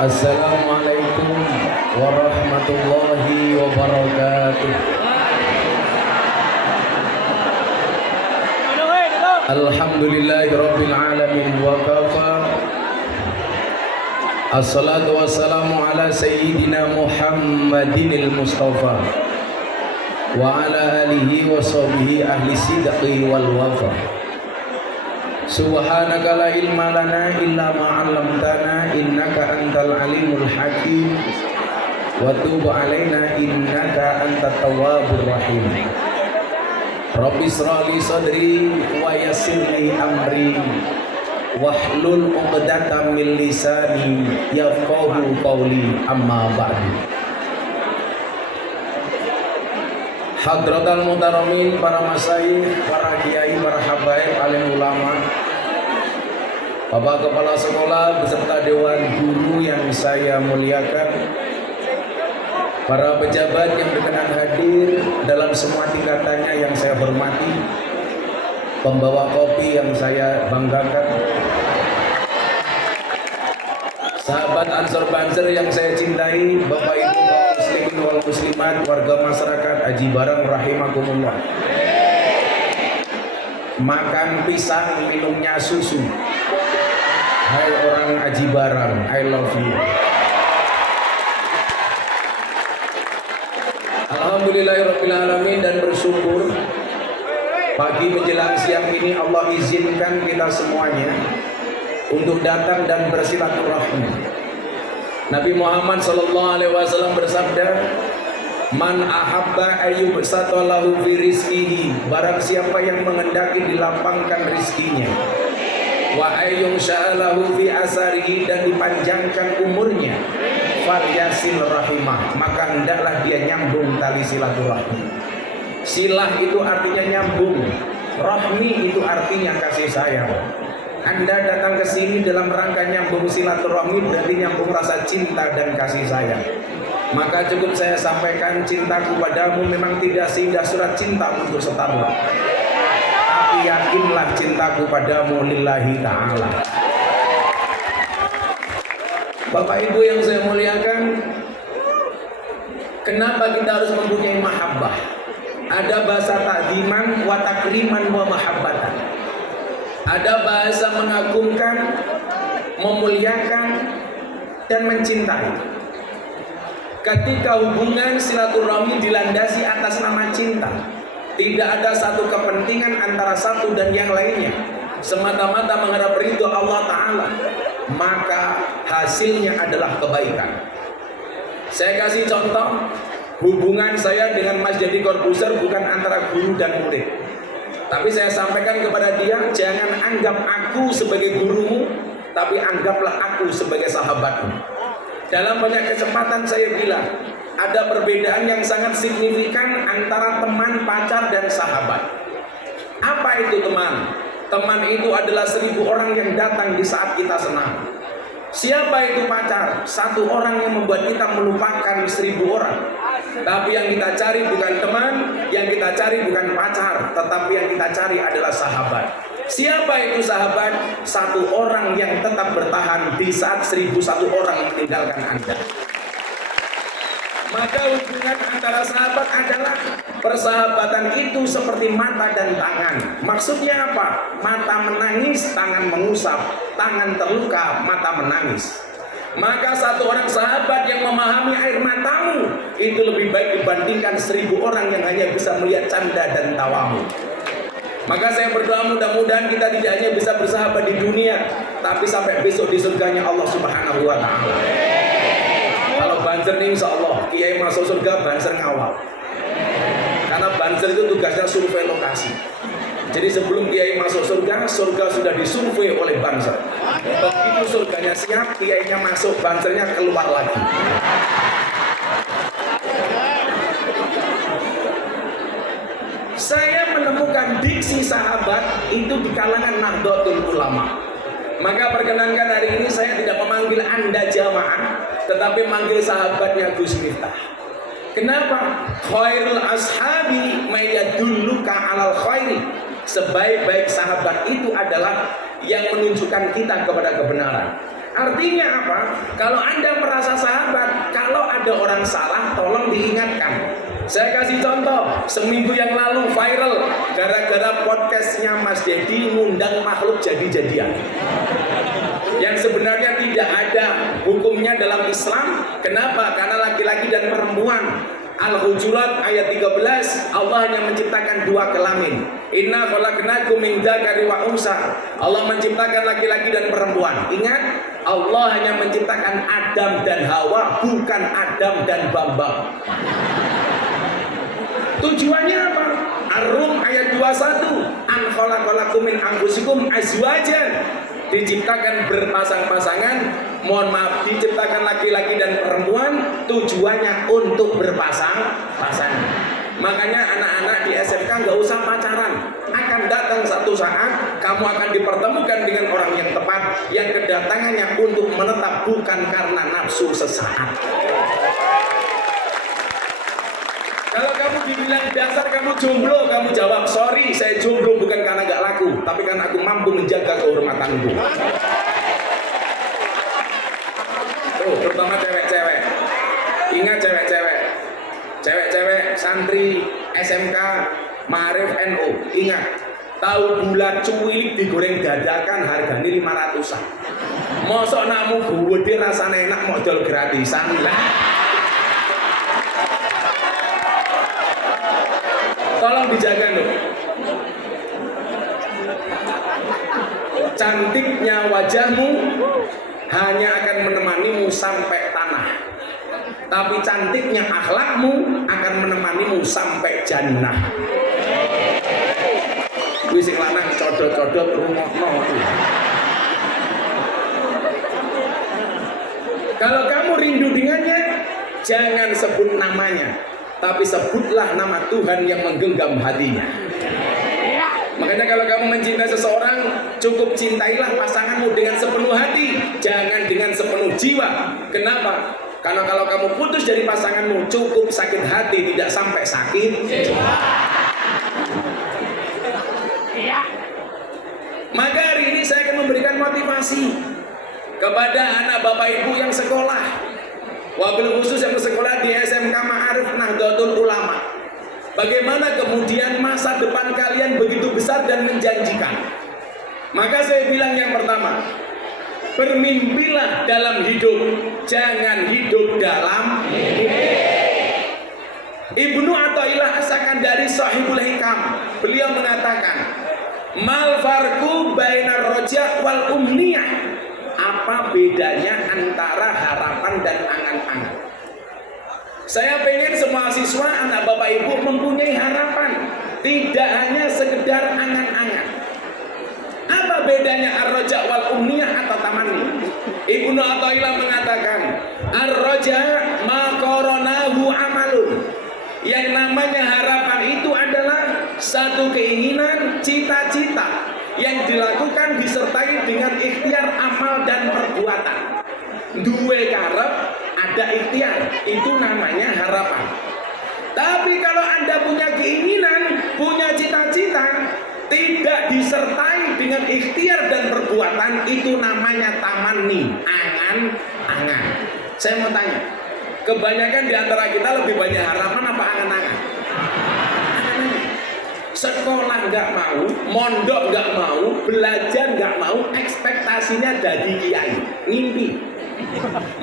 Assalamualaikum warahmatullahi wabarakatuh. Alhamdulillahi rabbil alamin wa kafa. Assalatu wassalamu ala sayyidina Muhammadinil Mustafa wa ala alihi wa sahbihi ahli sidqi wal wafa. Subhanaka la ilma lana illa ma 'allamtana innaka antal alimul hakim wa tub 'alaina innaka antat tawwabur rahim. Rabbi ishrah li sadri wa yassir li amri wahlul 'uqdatam min lisani yafqahu qawli amma ba'du. Hadratal mutaramin, para masyayikh, para kiai, para habaib, alim ulama, Bapak Kepala Sekolah beserta Dewan Guru yang saya muliakan, para pejabat yang berkenan hadir dalam semua tingkatannya yang saya hormati, pembawa kopi yang saya banggakan, sahabat Ansor Banser yang saya cintai, Bapak Ibu muslimin wal muslimat, warga masyarakat Aji Barang rahimakumullah. Makan pisang, minumnya susu. Hai orang Aji Barang, I love you. Alhamdulillahirabbil alamin, dan bersyukur pagi menjelang siang ini Allah izinkan kita semuanya untuk datang dan bersilaturahmi. Nabi Muhammad SAW bersabda, Man ahabba ayyubsata lahu fi rizqihi, barang siapa yang mengendaki dilapangkan rizkinya, wa ayyung sya'alahu fi asarihi, dan dipanjangkan umurnya, falyasil rahimah, maka hendaklah dia nyambung tali silaturahmi. Silah itu artinya nyambung, rahmi itu artinya kasih sayang. Anda datang ke sini dalam rangka nyambung silaturahmi, berarti nyambung rasa cinta dan kasih sayang. Maka cukup saya sampaikan, cintaku padamu memang tidak seindah surat cinta untuk setabur, tapi yakinlah cintaku padamu lillahi ta'ala. Bapak Ibu yang saya muliakan, kenapa kita harus mempunyai mahabbah? Ada bahasa ta'ziman wa takriman wa mahabbatan. Ada bahasa mengagumkan, memuliakan, dan mencintai. Ketika hubungan silaturahmi dilandasi atas nama cinta, tidak ada satu kepentingan antara satu dan yang lainnya, semata-mata mengharap ridho Allah Ta'ala, maka hasilnya adalah kebaikan. Saya kasih contoh, hubungan saya dengan Mas Jadi Corbuzier bukan antara guru dan murid, tapi saya sampaikan kepada dia, jangan anggap aku sebagai gurumu, tapi anggaplah aku sebagai sahabatmu. Dalam banyak kesempatan saya bilang, ada perbedaan yang sangat signifikan antara teman, pacar, dan sahabat. Apa itu teman? Teman itu adalah 1000 orang yang datang di saat kita senang. Siapa itu pacar? Satu orang yang membuat kita melupakan 1000 orang. Tapi yang kita cari bukan teman, yang kita cari bukan pacar, tetapi yang kita cari adalah sahabat. Siapa itu sahabat? Satu orang yang tetap bertahan di saat 1001 orang meninggalkan Anda. Maka hubungan antara sahabat adalah persahabatan itu seperti mata dan tangan. Maksudnya apa? Mata menangis, tangan mengusap. Tangan terluka, mata menangis. Maka satu orang sahabat yang memahami air matamu itu lebih baik dibandingkan 1000 orang yang hanya bisa melihat canda dan tawamu. Maka saya berdoa mudah-mudahan kita tidak hanya bisa bersahabat di dunia, tapi sampai besok di surganya Allah Subhanahu wa Ta'ala. Kalau banser nih insya Allah kiai masuk surga, banser ngawal. Karena banser itu tugasnya survei lokasi. Jadi sebelum kiai masuk surga, surga sudah disurvei oleh banser. Begitu surganya siap, kiainya masuk, bansernya keluar lagi. Saya menemukan diksi sahabat itu di kalangan Nahdlatul Ulama. Maka perkenankan hari ini saya tidak memanggil Anda jamaah, tetapi manggil sahabatnya Gus Miftah. Kenapa? Khairul ashabi mayadulluka alal khairi. Sebaik-baik sahabat itu adalah yang menunjukkan kita kepada kebenaran. Artinya apa? Kalau Anda merasa sahabat, kalau ada orang salah, tolong diingatkan. Saya kasih contoh, seminggu yang lalu viral gara-gara podcastnya Mas Dedi ngundang makhluk jadi-jadian. Yang sebenarnya tidak ada hukumnya dalam Islam. Kenapa? Karena laki-laki dan perempuan. Al-Hujurat ayat 13, Allah hanya menciptakan 2 kelamin. Inna khalaqnakum min dzakari wa unsa. Allah menciptakan laki-laki dan perempuan. Ingat, Allah hanya menciptakan Adam dan Hawa, bukan Adam dan Bambang. Tujuannya apa? Ar-Rum ayat 21, an khalaqalakum min anfusikum azwajan. Diciptakan berpasang-pasangan, mohon maaf, diciptakan laki-laki dan perempuan, tujuannya untuk berpasang-pasangan. Makanya anak-anak di SMK nggak usah pacaran. Akan datang satu saat kamu akan dipertemukan dengan orang yang tepat, yang kedatangannya untuk menetap, bukan karena nafsu sesaat. Kalau kamu dibilang dasar kamu jomblo, kamu jawab, sorry saya jomblo bukan karena gak laku, tapi karena aku mampu menjaga kehormatanku. Tuh, terutama cewek-cewek. Ingat cewek-cewek. Cewek-cewek santri SMK Ma'arif NU. Ingat, tahu bulat cuwilik digoreng dadakan harganya 500-an. Mosok namu gede rasanya enak modal gratisan lah. Tolong dijaga loh. Cantiknya wajahmu hanya akan menemanimu sampai tanah, tapi cantiknya akhlakmu akan menemanimu sampai jannah. Wis sing lanang codot-codot rungokno. Kalau kamu rindu dengannya, jangan sebut namanya, tapi sebutlah nama Tuhan yang menggenggam hatinya. Makanya kalau kamu mencintai seseorang, cukup cintailah pasanganmu dengan sepenuh hati, jangan dengan sepenuh jiwa. Kenapa? Karena kalau kamu putus dari pasanganmu, cukup sakit hati, tidak sampai sakit jiwa. Maka hari ini saya akan memberikan motivasi kepada anak bapak ibu yang sekolah, wabil khusus yang bersekolah di SMK Ma'arif Nahdlatul Ulama. Bagaimana kemudian masa depan kalian begitu besar dan menjanjikan. Maka saya bilang yang pertama, bermimpilah dalam hidup, jangan hidup dalam mimpi. Ibnu Athaillah As-Sakandari Shahibul Hikam, beliau mengatakan, mal farqu bainar roja wal umniyah. Apa bedanya antara harapan dan angan-angan? Saya pengen semua siswa, anak bapak ibu mempunyai harapan, tidak hanya sekedar angan-angan. Apa bedanya ar-roja wal umniyah atau tamanni? Ibnu Athaillah mengatakan, Ar-raja ma qoronahu amalun. Yang namanya harapan itu adalah satu keinginan, cita-cita yang dilakukan disertai dengan ikhtiar amal dan perbuatan. Duwe karep, ada ikhtiar, itu namanya harapan. Tapi kalau Anda punya keinginan, punya cita-cita, tidak disertai dengan ikhtiar dan perbuatan, itu namanya tamanni, angan-angan. Saya mau tanya, kebanyakan di antara kita lebih banyak harapan apa angan-angan? Sekolah nggak mau, mondok nggak mau, belajar nggak mau, ekspektasinya jadi kiai, ngimpi.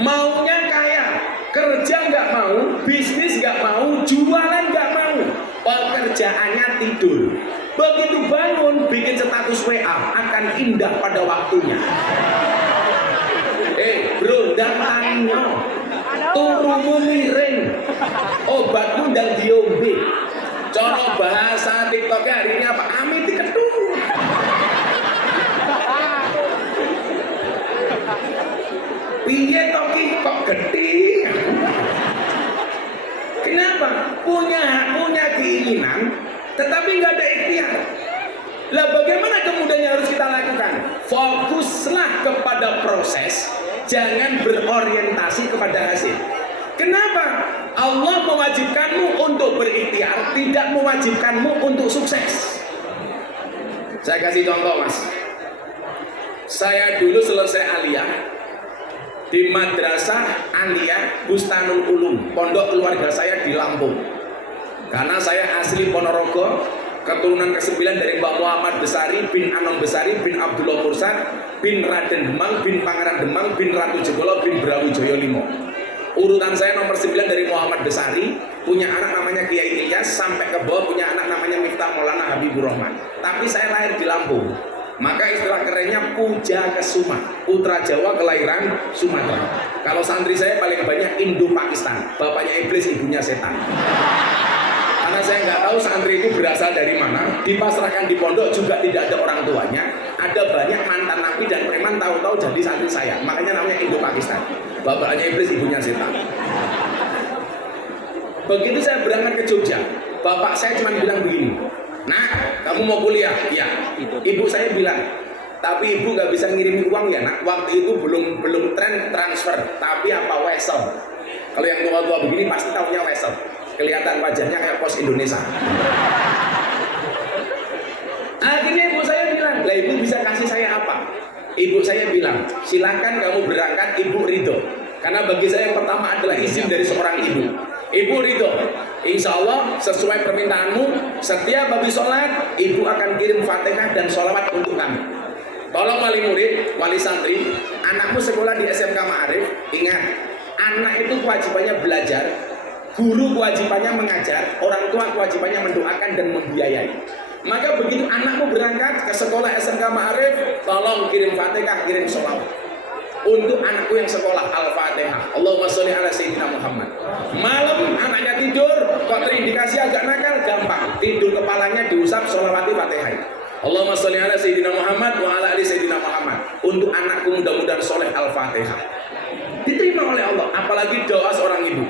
Maunya kaya, kerja nggak mau, bisnis nggak mau, jualan nggak mau, pekerjaannya tidur. Begitu bangun, bikin status WA, akan indah pada waktunya. Bro, datanginyo, turumu miring, obatmu dan diombe. Cara bahasa TikToknya hari ini apa? Amit diketung. Piye toki kok gede? Kenapa? Punya keinginan, tetapi nggak ada ikhtiar. Lah bagaimana kemudian yang harus kita lakukan? Fokuslah kepada proses, jangan berorientasi kepada hasil. Kenapa? Allah mewajibkanmu untuk berikhtiar, tidak mewajibkanmu untuk sukses. Saya kasih contoh, Mas. Saya dulu selesai aliyah di Madrasah Aliyah Bustanul Ulum, pondok keluarga saya di Lampung. Karena saya asli Ponorogo, keturunan ke-9 dari Mbak Muhammad Besari bin Anom Besari bin Abdullah Mursad bin Raden Demang bin Pangeran Demang bin Ratu Jogolo bin Brawijaya Limo. Urutan saya nomor 9 dari Muhammad Besari, punya anak namanya Kiai Ilyas, sampai ke bawah punya anak namanya Miftah Maulana Habibur Rahman. Tapi saya lahir di Lampung, maka istilah kerennya Puja Kesuma, putra Jawa kelahiran Sumatera. Kalau santri saya paling banyak Indo-Pakistan, bapaknya iblis, ibunya setan. Karena saya nggak tahu santri itu berasal dari mana, dipasrahkan di pondok juga tidak ada orang tuanya. Ada banyak mantan napi dan preman tahu-tahu jadi santri saya, makanya namanya Indo-Pakistan. Bapaknya iblis, ibunya setan. Begitu saya berangkat ke Jogja, bapak saya cuma bilang begini, "Nak, kamu mau kuliah?" "Ya." Ibu saya bilang, "Tapi ibu nggak bisa ngirimin uang ya, Nak? Waktu itu belum tren transfer, tapi apa wesel." Kalau yang tua-tua begini pasti tahunya wesel. Kelihatan wajahnya kayak Pos Indonesia. Akhirnya ibu saya bilang, "Lah ibu bisa kasih saya apa?" Ibu saya bilang, "Silakan kamu berangkat, ibu ridho." Karena bagi saya yang pertama adalah izin dari seorang ibu. Ibu ridho, insya Allah sesuai permintaanmu, setiap habis sholat, ibu akan kirim Fatihah dan sholawat untuk kami. Tolong wali murid, wali santri, anakmu sekolah di SMK Ma'arif, ingat, anak itu kewajibannya belajar, guru kewajibannya mengajar, orang tua kewajibannya mendoakan dan membiayai. Maka begitu anakmu berangkat ke sekolah SMK Ma'arif, tolong kirim Fatihah, kirim sholawat. Untuk anakku yang sekolah, Al-Fatihah, Allahumma sholli ala Sayyidina Muhammad. Malam anaknya tidur, kok terindikasi agak nakal, gampang, tidur kepalanya diusap, sholawati Fatihah. Allahumma sholli ala Sayyidina Muhammad wa ala ali Sayyidina Muhammad. Untuk anakku mudah-mudahan soleh, Al-Fatihah. Diterima oleh Allah, apalagi doa seorang ibu.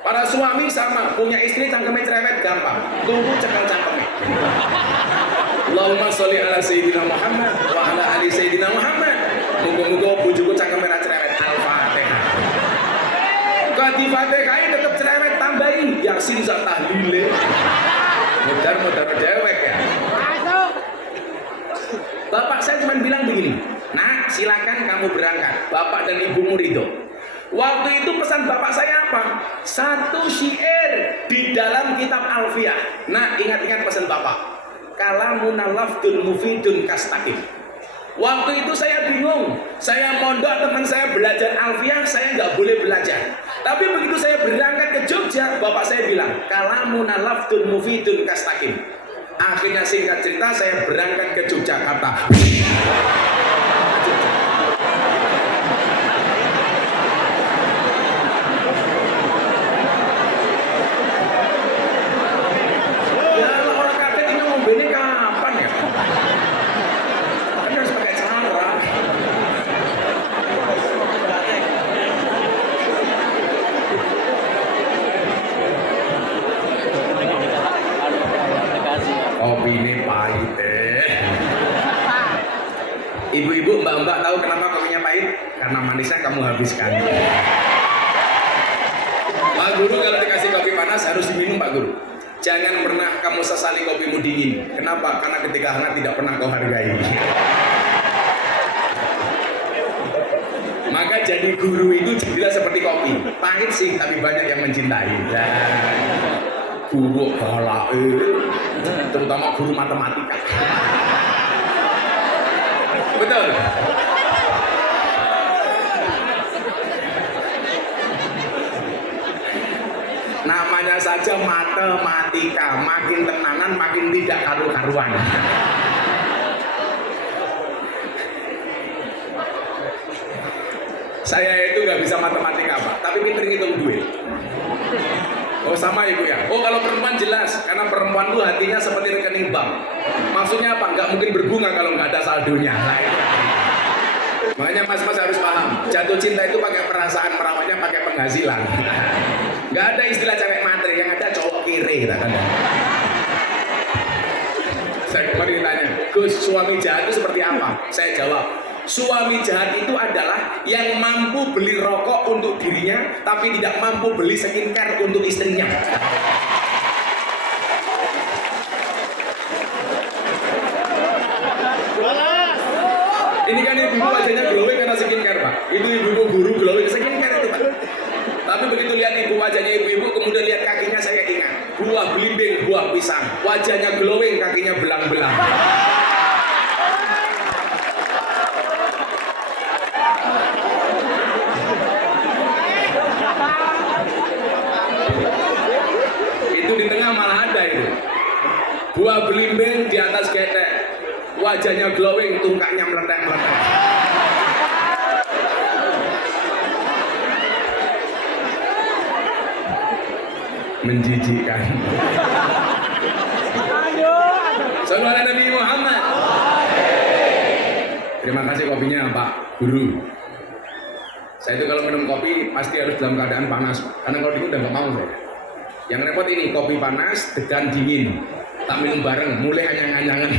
Para suami sama, punya istri cangkeme cerewet gampang, tunggu cekal cangkeme. Allahumma sholli ala Sayyidina Muhammad wa ala ali Sayyidina Muhammad. Muga-muga bojoku cangkeme ra cerewet, Al-Fatihah. Kok di Fatihah tetep cerewet, tambahi Yasin sak tahlile. Modar-modar dewek ya. Bapak saya cuma bilang begini, "Nak, silakan kamu berangkat, bapak dan ibumu ridho." Waktu itu pesan bapak saya apa? Satu syair di dalam kitab Alfiyah. Nah, ingat-ingat pesan bapak. Kalamuna lafdun mufidun kastaqim. Waktu itu saya bingung. Saya mondok, teman saya belajar Alfiyah, saya nggak boleh belajar. Tapi begitu saya berangkat ke Jogja, bapak saya bilang, kalamuna lafdun mufidun kastaqim. Akhirnya singkat cerita, saya berangkat ke Yogyakarta. kopi ini pahit Ibu-ibu, mbak-mbak tahu kenapa kopinya pahit? Karena manisnya kamu habiskan. Pak Guru, kalau dikasih kopi panas harus diminum Pak Guru. Jangan pernah kamu sesali kopimu dingin. Kenapa? Karena ketika hangat tidak pernah kau hargai. Maka jadi guru itu jadilah seperti kopi. Pahit sih, tapi banyak yang mencintai. Guru galak, terutama guru matematika. Betul. Namanya saja matematika, makin tenanan makin tidak karu-karuan. Saya itu nggak bisa matematika Pak, tapi pinter ngitung duit. Oh sama ibu ya. Oh kalau perempuan jelas, karena perempuan tuh hatinya seperti rekening bank. Maksudnya apa? Nggak mungkin berbunga kalau nggak ada saldonya. Nah, makanya mas-mas harus paham, jatuh cinta itu pakai perasaan, merawatnya pakai penghasilan. Nggak ada istilah cewek materi, yang ada cowok kiri, kan? Saya kemarin ditanya, Gus, suami jahat itu seperti apa? Saya jawab, suami jahat itu adalah yang mampu beli rokok untuk dirinya, tapi tidak mampu beli skincare untuk istrinya. Ini kan ibu wajahnya glowing karena skincare Pak. Itu ibu guru glowing skincare itu Pak. Tapi begitu lihat ibu wajahnya ibu-ibu, kemudian lihat kakinya, saya ingat buah belimbing, buah pisang, wajahnya glowing, kakinya belang-belang. Itu di tengah malah ada itu buah belimbing, di atas getek, wajahnya glowing, tungkaknya meletek-meletek. Menjijikkan. Sallallahu Nabi Muhammad. Terima kasih kopinya Pak Guru. Saya itu kalau minum kopi pasti harus dalam keadaan panas, karena kalau dingin udah nggak mau saya. Yang repot ini kopi panas dan dingin, tak minum bareng, mulai anyang-anyangan.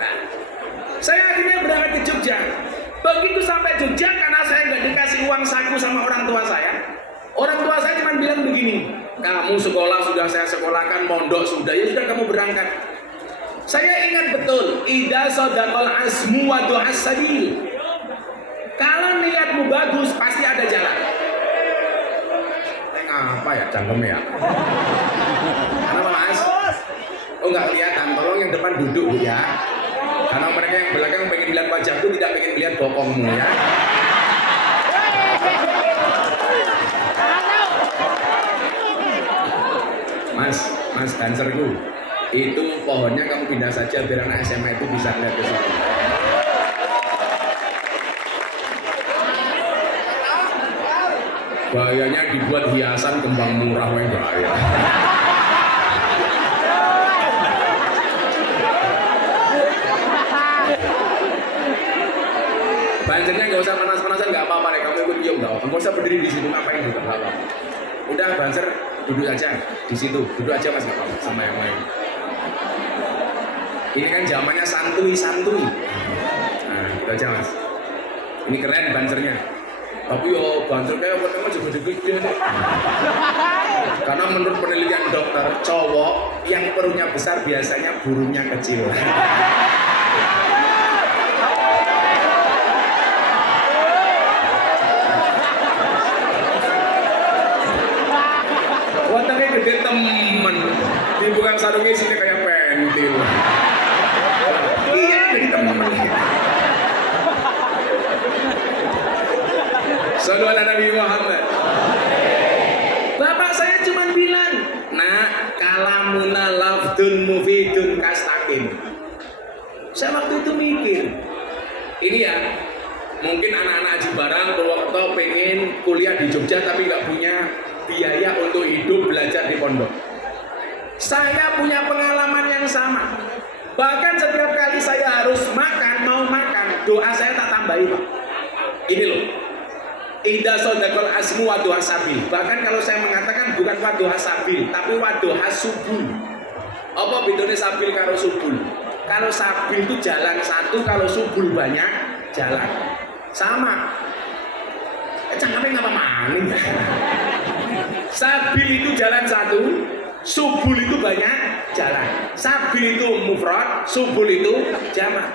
Nah, saya akhirnya berangkat ke Jogja. Begitu sampai Jogja, karena saya nggak dikasih uang saku sama orang tua saya cuma bilang begini, kamu sekolah sudah saya sekolahkan, mondok sudah, ya sudah kamu berangkat. Saya ingat betul, idza sadaqal azmu wa du'as sabil. Kalau niatmu bagus pasti ada jalan. Apa ya cangkem ya? Kenapa Mas? Oh nggak kelihatan, tolong yang depan duduk Bu ya. Karena mereka yang belakang pengen lihat wajahku, tidak pengen lihat bokongmu ya. Mas dancerku, itu pohonnya kamu pindah saja biar anak SMA itu bisa lihat ke situ. Bahayanya dibuat hiasan kembang murah weh bahaya. Banjirnya nggak usah panas-panasan, nggak apa-apa deh, kamu ikut diem, nggak usah berdiri di situ, ngapain juga nggak apa-apa. Udah banjir duduk aja di situ, duduk aja Mas, nggak apa-apa sama yang lain. Ini kan zamannya santuy. Nah, gitu aja Mas. Ini keren banjirnya. Tapi yo banjir kayak pertama juga gede deh. Karena menurut penelitian dokter, cowok yang perutnya besar biasanya burungnya kecil. Watangnya gede temen, dibuka sarungnya sini kayak pentil. Iya jadi temen. Sallallahu alaihi Nabi Muhammad. Bapak saya cuma bilang, nak kalamuna lafdun mufidun kastaqim. Saya waktu itu mikir, ini ya, mungkin anak-anak Haji Barang Purwokerto pengen kuliah di Jogja tapi nggak punya biaya untuk hidup belajar di pondok. Saya punya pengalaman yang sama. Bahkan setiap kali saya harus makan, mau makan, doa saya tak tambahi Pak. Ini loh. Ida sodakol asmu waduha sabil. Bahkan kalau saya mengatakan bukan waduha sabil, tapi waduha subul. Apa bedanya sabil karo subul? Kalau sabil itu jalan satu, kalau subul banyak jalan. Sama. Cangkapnya ngapa maning? Sabil itu jalan satu, subul itu banyak jalan. Sabil itu mufrad, subul itu jamak.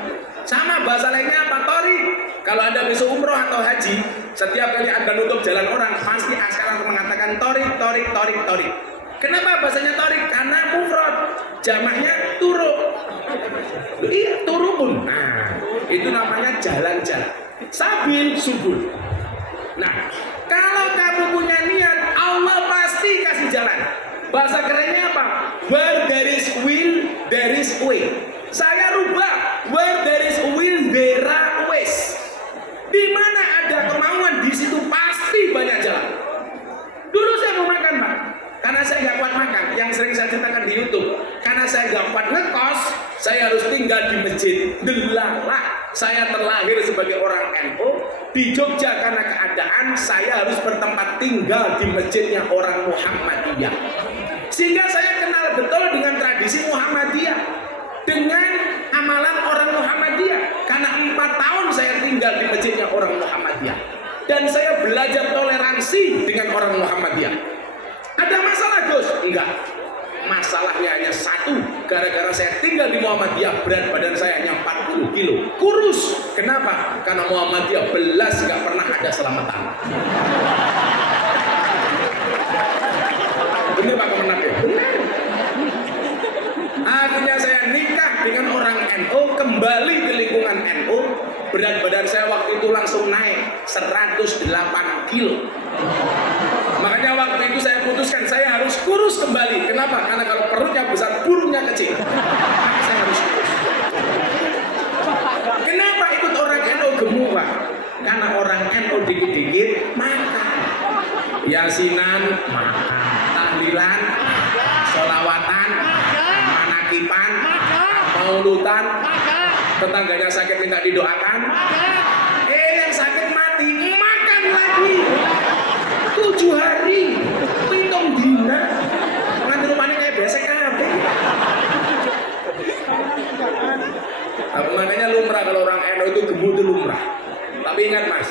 Sama bahasa lainnya apa? Torik. Kalau Anda besok umroh atau haji, setiap kali Anda nutup jalan orang, pasti akan mengatakan torik, torik, torik, torik. Kenapa bahasanya torik? Karena mufrad, jamaknya turuk. Iya, turun. Nah, itu namanya jalan-jalan. Sabil, subul. Nah, kalau kamu punya niat, Allah pasti kasih jalan. Bahasa kerennya apa? Where there is will, there is way. Saya rubah, where there is will, there are ways. Di mana ada kemauan, di situ pasti banyak jalan. Dulu saya mau makan, Pak, karena saya nggak kuat makan. Yang sering saya ceritakan di YouTube, karena saya nggak kuat ngekos, saya harus tinggal di masjid. Delalah, saya terlahir sebagai orang NU di Jogja karena keadaan saya harus bertempat tinggal di masjidnya orang Muhammadiyah. Sehingga saya kenal betul dengan tradisi Muhammadiyah, dengan amalan orang Muhammadiyah. Karena 4 tahun saya tinggal di masjidnya orang Muhammadiyah, dan saya belajar toleransi dengan orang Muhammadiyah. Ada masalah, Gus? Enggak. Masalahnya hanya satu, gara-gara saya tinggal di Muhammadiyah, berat badan saya hanya 40 kilo, kurus. Kenapa? Karena Muhammadiyah belas gak pernah ada selamatan. Benar Pak Kemenak ya? Benar. Akhirnya saya nikah dengan orang NU, kembali ke lingkungan NU, berat badan saya waktu itu langsung naik 108 kilo. Makanya waktu itu saya putuskan saya harus kurus kembali. Kenapa? Karena kalau perutnya besar, burungnya kecil. Maka saya harus kurus. Kenapa ikut orang NU gemuk, Pak? Karena orang NU dikit-dikit makan. Yasinan makan, tahlilan, sholawatan, manakipan, maulutan, tetangganya sakit minta didoakan. Yang sakit mati makan lagi. 7 hari, pitung dina, nanti rumahnya kayak besek kabeh. Makanya lumrah kalau orang NU itu gemuk itu lumrah. Tapi ingat Mas,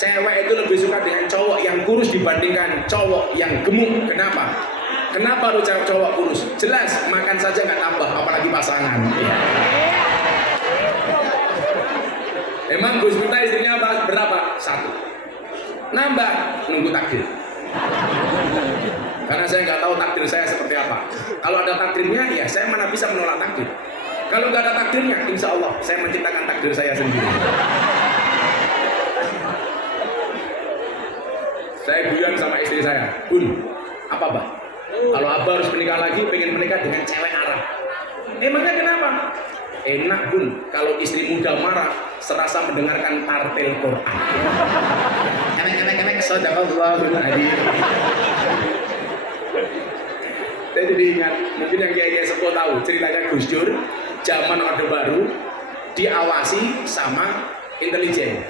cewek itu lebih suka dengan cowok yang kurus dibandingkan cowok yang gemuk. Kenapa? Kenapa lu cowok kurus? Jelas, makan saja nggak tambah, apalagi pasangan. Emang Gus Miftah istrinya berapa? 1. Nambah, nunggu takdir. Karena saya nggak tahu takdir saya seperti apa. Kalau ada takdirnya, ya saya mana bisa menolak takdir. Kalau nggak ada takdirnya, insya Allah saya menciptakan takdir saya sendiri. Saya guyon sama istri saya, Bun, apa Bah? Kalau Abah harus menikah lagi, pengen menikah dengan cewek Arab. Emangnya kenapa? Enak Bun, kalau istri muda marah, serasa mendengarkan tartil Quran. Enak, sadaqallahul adzim. Saya jadi ingat, mungkin yang kiai sepuh tahu ceritanya Gus Dur, zaman Orde Baru diawasi sama intelijen.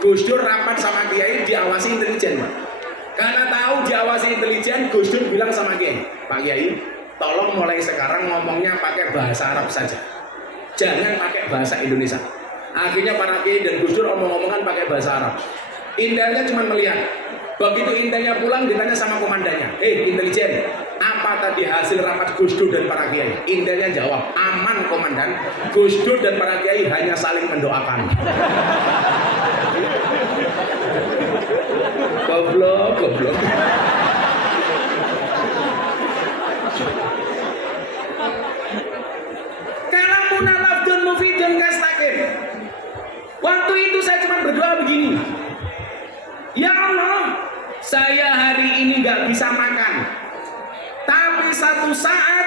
Gus Dur rapat sama kiai diawasi intelijen, Pak. Karena tahu diawasi intelijen, Gus Dur bilang sama kiai, Pak Kiai, tolong mulai sekarang ngomongnya pakai bahasa Arab saja. Jangan pakai bahasa Indonesia. Akhirnya para kiai dan Gus Dur omong-omongan pakai bahasa Arab. Intelnya cuma melihat. Begitu intelnya pulang ditanya sama komandannya, intelijen, apa tadi hasil rapat Gus Dur dan para kiai? Intelnya jawab, aman komandan. Gus Dur dan para kiai hanya saling mendoakan. Goblok. Waktu itu saya cuma berdoa begini, ya Allah, saya hari ini nggak bisa makan, tapi satu saat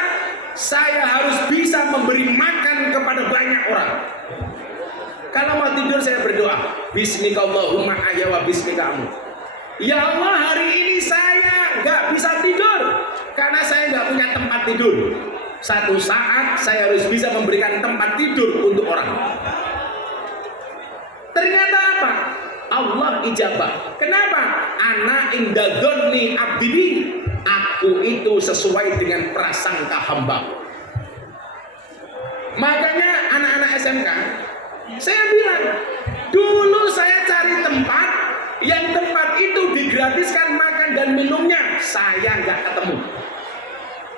saya harus bisa memberi makan kepada banyak orang. Kalau mau tidur saya berdoa, Bismikallahumma ahya wa bismika amut. Ya Allah, hari ini saya nggak bisa tidur karena saya nggak punya tempat tidur. Satu saat saya harus bisa memberikan tempat tidur untuk orang. Ternyata apa? Allah ijabah. Kenapa? Ana inda dzanni abdi, aku itu sesuai dengan prasangka hamba. Makanya anak-anak SMK, saya bilang, dulu saya cari tempat yang tempat itu digratiskan makan dan minumnya, saya nggak ketemu.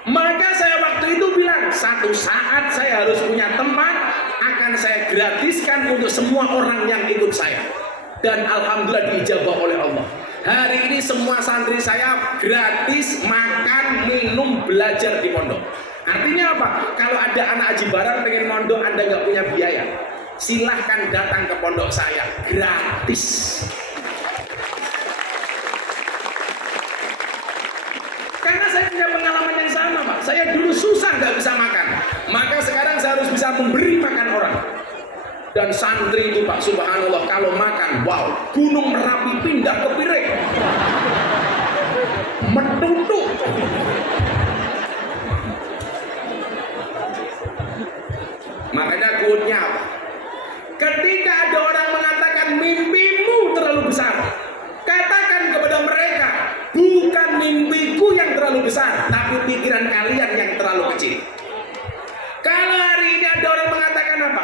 Maka saya waktu itu bilang, satu saat saya harus punya tempat, akan saya gratiskan untuk semua orang yang ikut saya. Dan alhamdulillah diijabah oleh Allah. Hari ini semua santri saya gratis makan, minum, belajar di pondok. Artinya apa? Kalau ada anak haji barang pengen mondok, Anda nggak punya biaya, silahkan datang ke pondok saya, gratis. Karena saya punya pengalaman yang sama, Pak. Saya dulu susah nggak bisa makan, maka sekarang saya harus bisa memberi makan orang. Dan santri itu, Pak, subhanallah, kalau makan, wow, gunung Merapi pindah ke piring, metutup. Makanya quote-nya apa? Ketika ada orang mengatakan mimpimu terlalu besar, katakan kepada mereka, bukan mimpiku yang terlalu besar, tapi pikiran kalian yang terlalu kecil. Kalau hari ini ada orang mengatakan apa?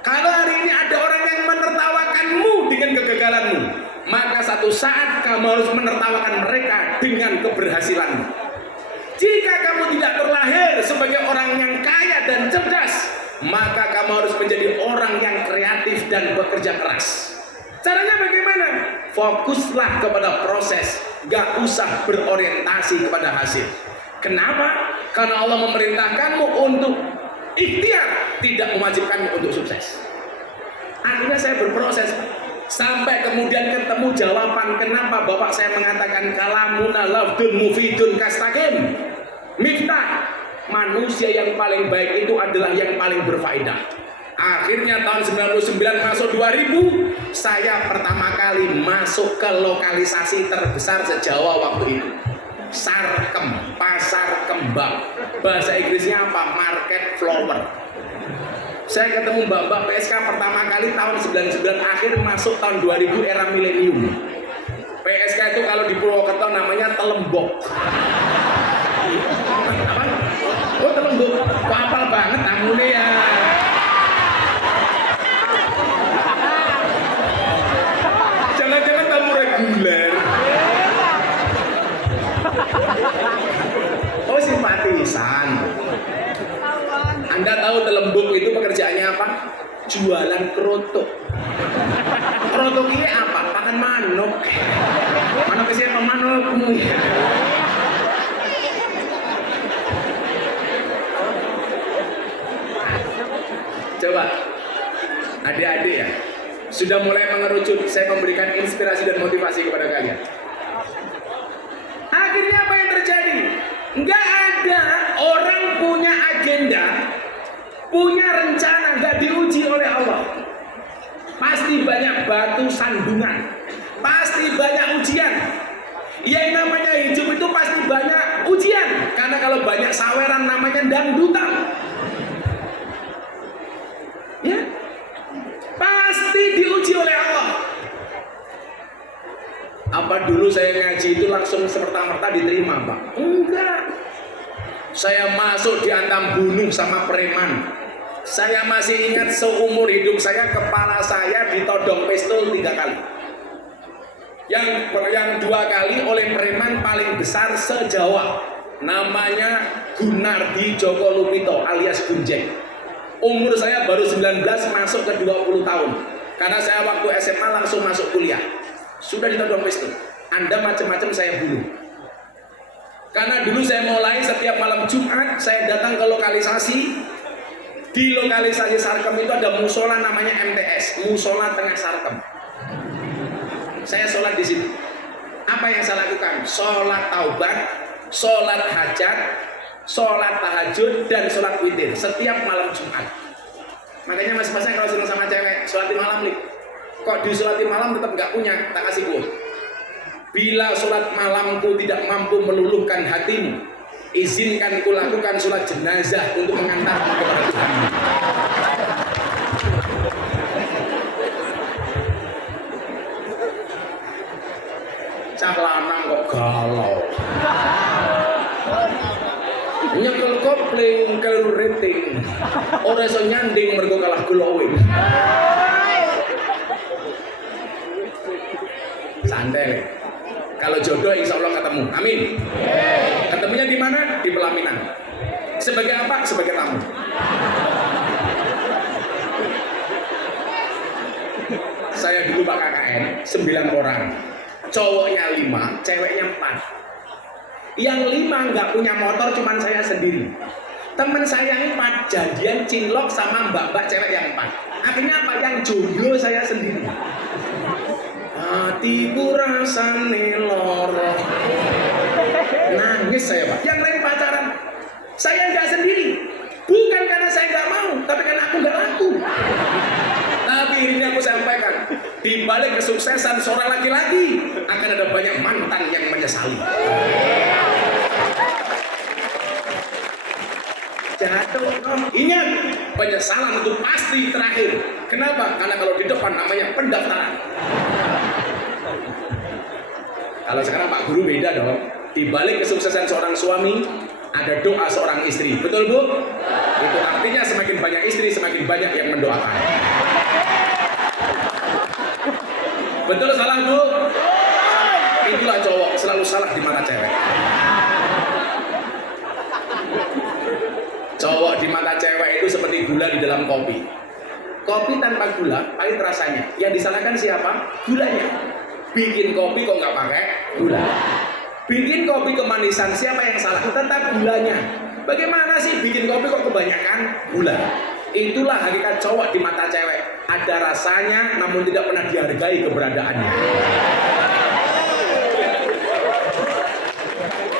Kalau hari ini ada orang yang menertawakanmu dengan kegagalanmu, maka satu saat kamu harus menertawakan mereka dengan keberhasilanmu. Jika kamu tidak terlahir sebagai orang yang kaya dan cerdas, maka kamu harus menjadi orang yang kreatif dan bekerja keras. Caranya bagaimana? Fokuslah kepada proses, gak usah berorientasi kepada hasil. Kenapa? Karena Allah memerintahkanmu untuk ikhtiar, tidak mewajibkanmu untuk sukses. Akhirnya saya berproses sampai kemudian ketemu jawaban kenapa bapak saya mengatakan kalamuna lafdun mufidun kastaqim. Miftah, manusia yang paling baik itu adalah yang paling berfaedah. Akhirnya tahun 99 masuk 2000, saya pertama kali masuk ke lokalisasi terbesar se-Jawa waktu itu. Sarkem, pasar kembang. Bahasa Inggrisnya apa? Market flower. Saya ketemu mbak-mbak PSK pertama kali tahun 99, akhir masuk tahun 2000 era milenium. PSK itu kalau di Purwokerto namanya telembok. Apa? Oh, telembok. Kok hafal banget namanya ya. Jangan-jangan tamu reguler. Oh, simpatisan. Anda tahu telembuk itu pekerjaannya apa? Jualan kerotok. Kerotok ini apa? Pakan manuk. Manuk siapa? Manukmu. Coba, adik-adik ya, sudah mulai mengerucut. Saya memberikan inspirasi dan motivasi kepada kalian. Akhirnya apa yang terjadi? Nggak ada orang punya agenda, punya rencana, nggak diuji oleh Allah. Pasti banyak batu sandungan, pasti banyak ujian. Yang namanya hidup itu pasti banyak ujian, karena kalau banyak saweran namanya dangdutan. Ya, pasti diuji oleh Allah. Apa dulu saya ngaji itu langsung serta-merta diterima, Pak? Enggak. Saya masuk di antam gunung sama preman. Saya masih ingat seumur hidup saya, kepala saya ditodong pistol 3 kali. Yang 2 kali oleh preman paling besar se-Jawa. Namanya Gunardi Joko Lupito alias Gunjeng. Umur saya baru 19 masuk ke 20 tahun. Karena saya waktu SMA langsung masuk kuliah. Sudah ditodong pistol. Anda macam-macam saya bunuh. Karena dulu saya mulai setiap malam Jumat saya datang ke lokalisasi. Di lokalisasi Sarkem itu ada musola namanya MTS, Musola Tengah Sarkem. Saya sholat di situ. Apa yang saya lakukan? Sholat taubat, sholat hajat, sholat tahajud, dan sholat witir setiap malam Jumat. Makanya mas-masnya kalau senang sama cewek, sholat di malam nih. Kok di sholat di malam tetap nggak punya, tak kasih gua. Bila sholat malamku tidak mampu meluluhkan hatimu, izinkan ku lakukan sholat jenazah untuk mengantarmu kepada Tuhan. cah lanang kok galau. Nyekel kopling keliru rating. Ora iso nyanding mergo kalah glowing. Santai. Kalau jodoh insya Allah ketemu. Amin. Ketemunya di mana? Di pelaminan. Sebagai apa? Sebagai tamu. Saya dulu Pak KKN 9 orang. Cowoknya 5, ceweknya 4. Yang 5 nggak punya motor, cuman saya sendiri. Temen saya yang 4 jadian cinlok sama mbak-mbak cewek yang 4. Akhirnya apa? Yang jomblo saya sendiri. Hatiku rasane loro. Nangis saya Pak. Yang lain pacaran. Saya nggak sendiri. Bukan karena saya nggak mau, tapi karena aku nggak laku. Tapi ini aku sampaikan, di balik kesuksesan seorang laki-laki akan ada banyak mantan yang menyesali. Jatuh, ingat, penyesalan itu pasti terakhir. Kenapa? Karena kalau di depan namanya pendaftaran. Kalau sekarang Pak Guru beda dong. Di balik kesuksesan seorang suami ada doa seorang istri. Betul Bu? Itu artinya semakin banyak istri, semakin banyak yang mendoakan. Betul salah Bu? Itulah cowok selalu salah di mata cewek. Cowok di mata cewek itu seperti gula di dalam kopi. Kopi tanpa gula pahit rasanya. Yang disalahkan siapa? Gulanya. Bikin kopi kok nggak pakai gula. Bikin kopi kemanisan, siapa yang salah? Tetap gulanya. Bagaimana sih bikin kopi kok kebanyakan gula? Itulah hakikat cowok di mata cewek. Ada rasanya namun tidak pernah dihargai keberadaannya.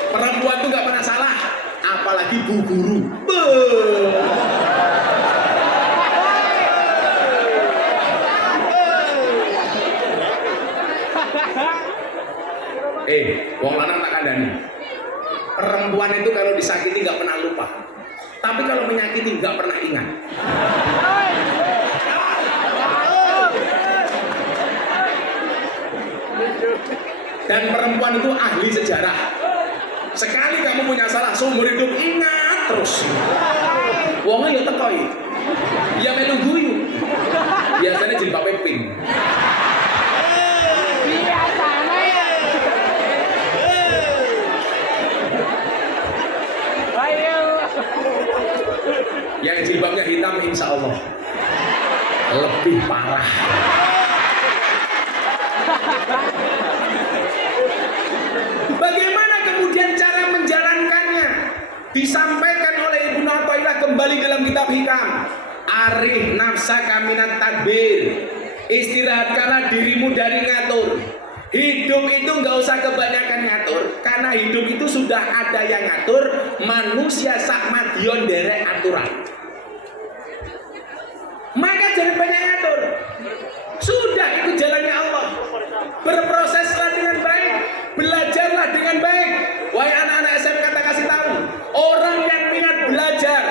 Perempuan tuh nggak pernah salah, apalagi bu guru. Wong lanang tak kandani. Perempuan itu kalau disakiti nggak pernah lupa, tapi kalau menyakiti nggak pernah ingat. Dan perempuan itu ahli sejarah. Sekali kamu punya salah, seumur hidup ingat terus. Wongnya ya tekoi, ya melu guyu. Biasanya jilbabnya pink. Yang jilbabnya hitam insya Allah lebih parah. Bagaimana kemudian cara menjalankannya? Disampaikan oleh Ibnu Athaillah kembali dalam kitab Hikam. Arih nafsaka minat tadbir. Istirahatkanlah dirimu dari ngatur. Hidup itu nggak usah kebanyakan ngatur, karena hidup itu sudah ada yang ngatur. Manusia sak madion derek aturan. Maka jangan banyak ngatur. Sudah itu jalannya Allah. Berproseslah dengan baik, belajarlah dengan baik. Wahai anak-anak SMK, kata kasih tahu, orang yang minat belajar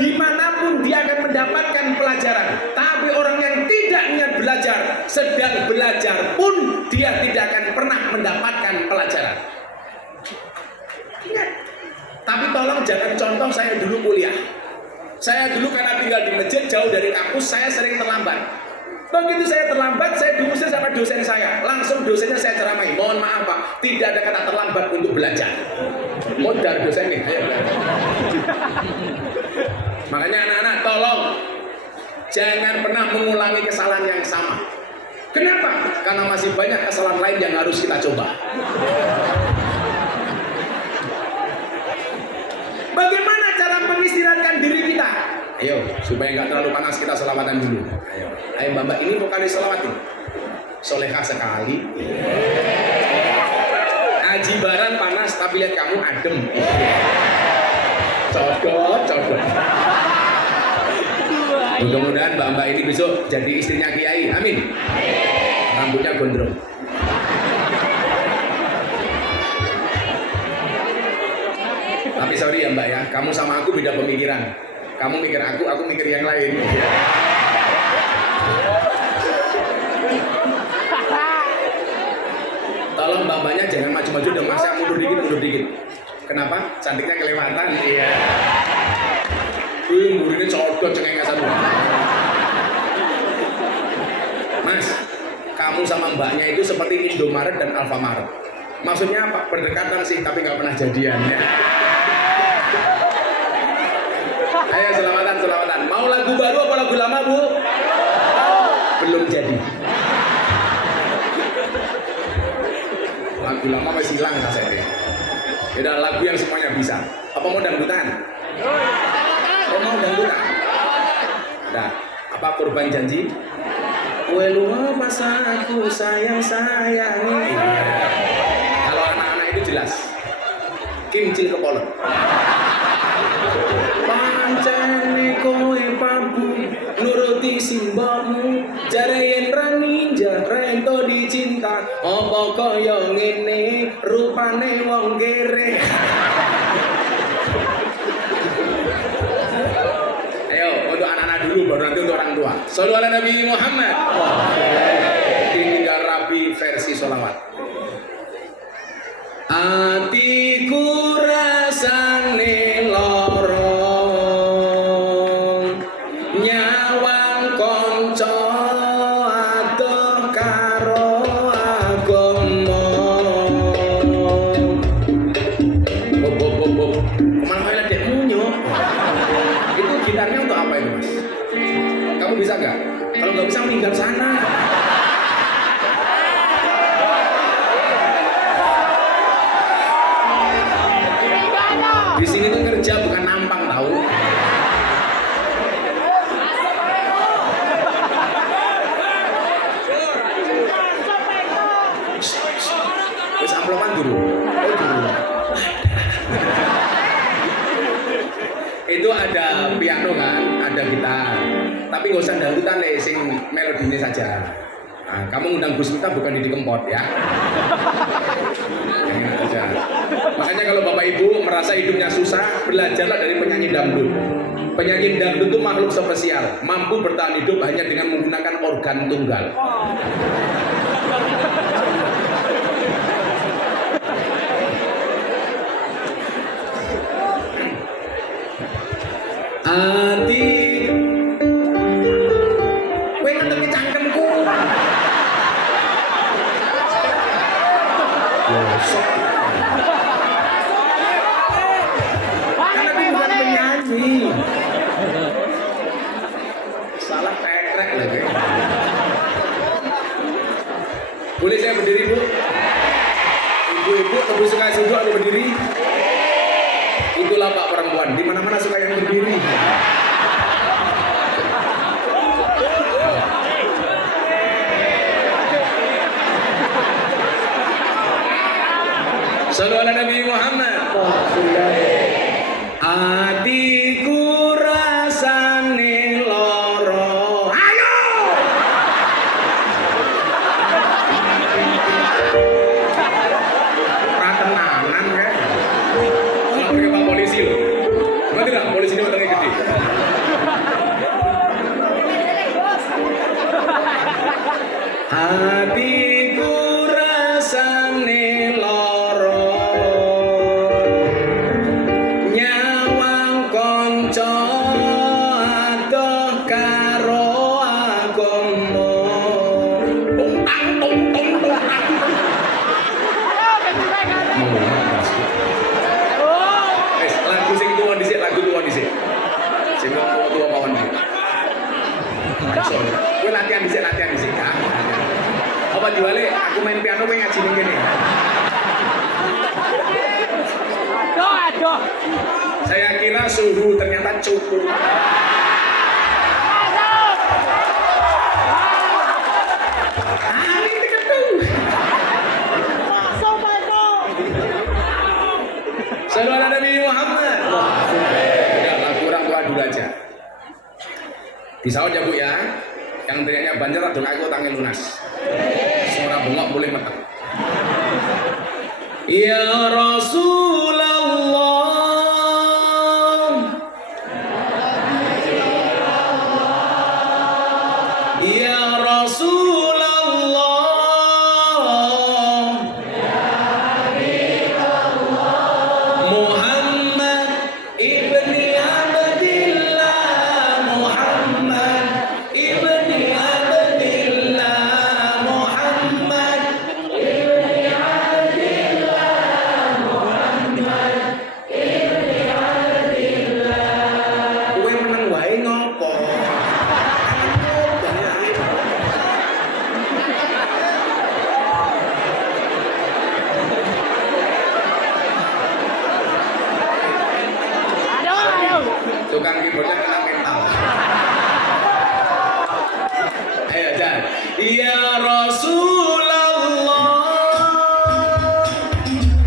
dimanapun dia akan mendapatkan pelajaran. Tapi orang yang tidak minat belajar, sedang belajar pun dia tidak akan pernah mendapatkan pelajaran. Ingat. Tapi tolong jangan contoh saya dulu kuliah. Saya dulu karena tinggal di masjid jauh dari kampus, saya sering terlambat. Begitu saya terlambat, saya diusir sama dosen saya. Langsung dosennya saya ceramai. Mohon maaf Pak, tidak ada kata terlambat untuk belajar. Modal dosen nih. Ayo. Makanya anak-anak tolong jangan pernah mengulangi kesalahan yang sama. Kenapa? Karena masih banyak kesalahan lain yang harus kita coba. Bagaimana cara mengistirahatkan diri kita? Ayo, supaya nggak terlalu panas kita selawatan dulu. Ayo Mbak, ini vokalis selawat nih. Solehah sekali. Aji barang panas, tapi lihat kamu adem. Codot. Mudah-mudahan Mbak ini besok jadi istrinya Kiai. Amin. Rambutnya gondrong. Tapi sorry ya Mbak ya, kamu sama aku beda pemikiran. Kamu mikir aku mikir yang lain. Tolong mbak-mbaknya jangan maju-maju dan masnya mundur dikit. Kenapa? Cantiknya kelewatan. Iya. Muridnya codot cengengesan. Mas, kamu sama mbaknya itu seperti Indomaret dan Alfamaret. Maksudnya apa? Berdekatan sih, tapi nggak pernah jadian. Ya. Ayo selamatan. Mau lagu baru apa lagu lama, Bu? Belum jadi. Lagu lama masih hilang kasetnya. Udah lagu yang semuanya bisa. Apa mau dangdutan? Mau dangdutan? Nah, apa korban janji? Kue luar masa aku sayang. Kalau anak-anak itu jelas. Kim Cil Kepolon. Pancene kowe pabu nuruti simbahmu jare yen raninja rento dicinta apa kaya ngene rupane wong kere. Ayo untuk anak-anak dulu baru nanti untuk orang tua. Shallu ala Nabi Muhammad. Tinggal rapi versi sholawat. Atiku rasane lorong nyawang konco atau karo agomo. Kemana kalian dek munyo? Itu gitarnya untuk apa itu, Mas? Kamu bisa nggak? Kalau nggak bisa meninggal sana. Di sini tuh kerja bukan nampang tahu. Terus amplopan dulu. Itu ada piano kan, ada gitar. Tapi nggak usah dangdutan nih, sing melodinya saja. Nah, kamu undang Gus Miftah bukan Didi Kempot ya. Yang aja. Makanya kalau Bapak Ibu merasa hidupnya susah, belajarlah dari penyanyi dangdut. Penyanyi dangdut itu makhluk spesial, mampu bertahan hidup hanya dengan menggunakan organ tunggal. Ati kowe ngeteki cangkemku. Bosok. Kan aku bukan penyanyi. Salah tekrek lagi. Boleh saya berdiri, Bu? Ibu-ibu lebih suka duduk atau berdiri? Itulah Pak perempuan, di mana-mana suka yang berdiri. Shallu ala Nabi Muhammad. Atiku rasane loro. Ayo. Ratenangan kayak. Kalau pakai Pak polisi loh. Ngerti nggak? Polisi ini matanya gede. Atiku rasane loro nyawang konco adoh karo agomo. Tong tong. Lagu sing tuwa dhisik, sing tuwa mawon iki. Kowe latihan dhisik ya. Apa diwale aku main piano kowe ngaji ning kene. Aduh. Saya kira suhu ternyata cukup. Shallu ala Nabi Muhammad. Ya, lagu orang tua dulu aja. Disaut ya Bu ya. Yang teriaknya banjar adung aku tangi lunas. Suara bengok boleh metek. Ya Rasulullah. Ya Rasulullah. Tukang keyboardnya kena mental. Ayo Jan. Ya Rasulullah,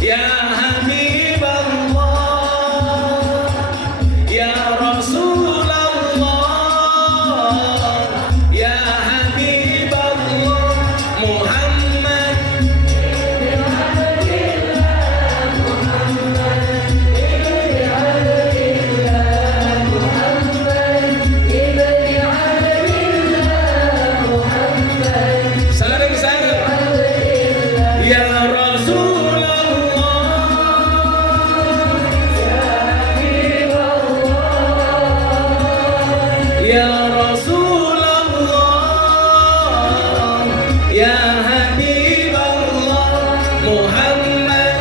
ya Habiballah, ya Rasulullah, ya Habiballah, Muhammad. Ya Rasulullah, ya Habiballah, Muhammad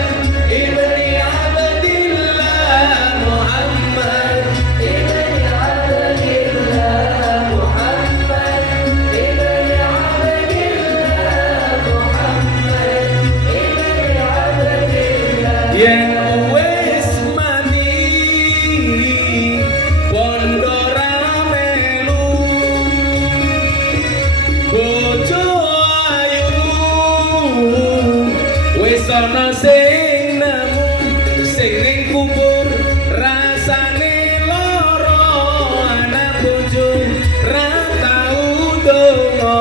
ibni Abdillah, Muhammad ibni Abdillah, Muhammad ibni Abdillah, Muhammad ibni Abdillah. Ya Uwais Mani, Pondok ana sing nemu sing ning kubur rasane lara anak bojo ra tau donga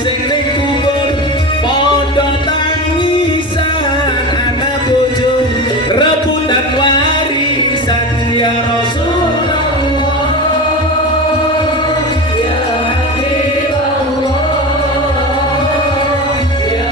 sing ning kubur padha tangisan anak bojo rebutan warisan ya Rasulullah ya Habiballah ya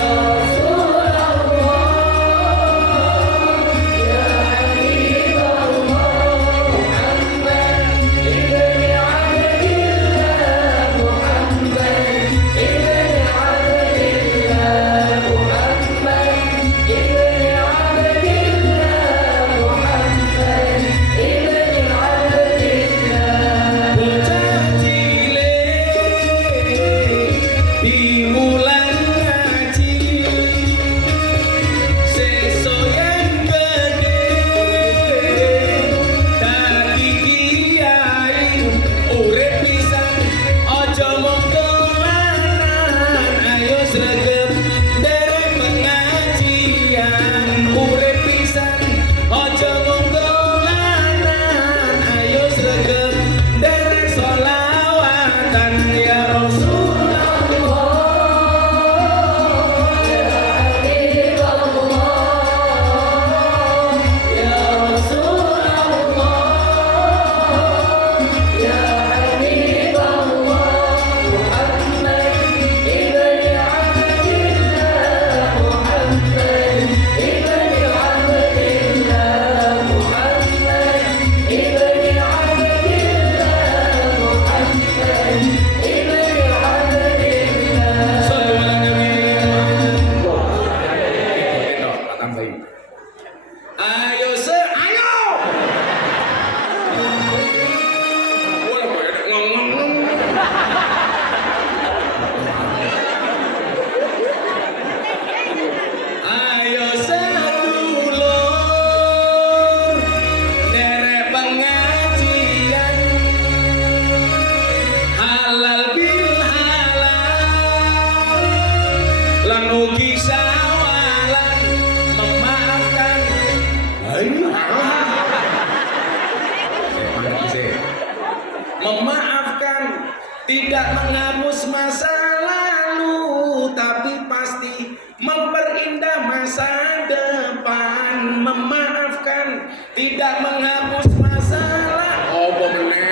memaafkan tidak menghapus masa lalu tapi pasti memperindah masa depan. Memaafkan tidak menghapus masa lalu. Oh bener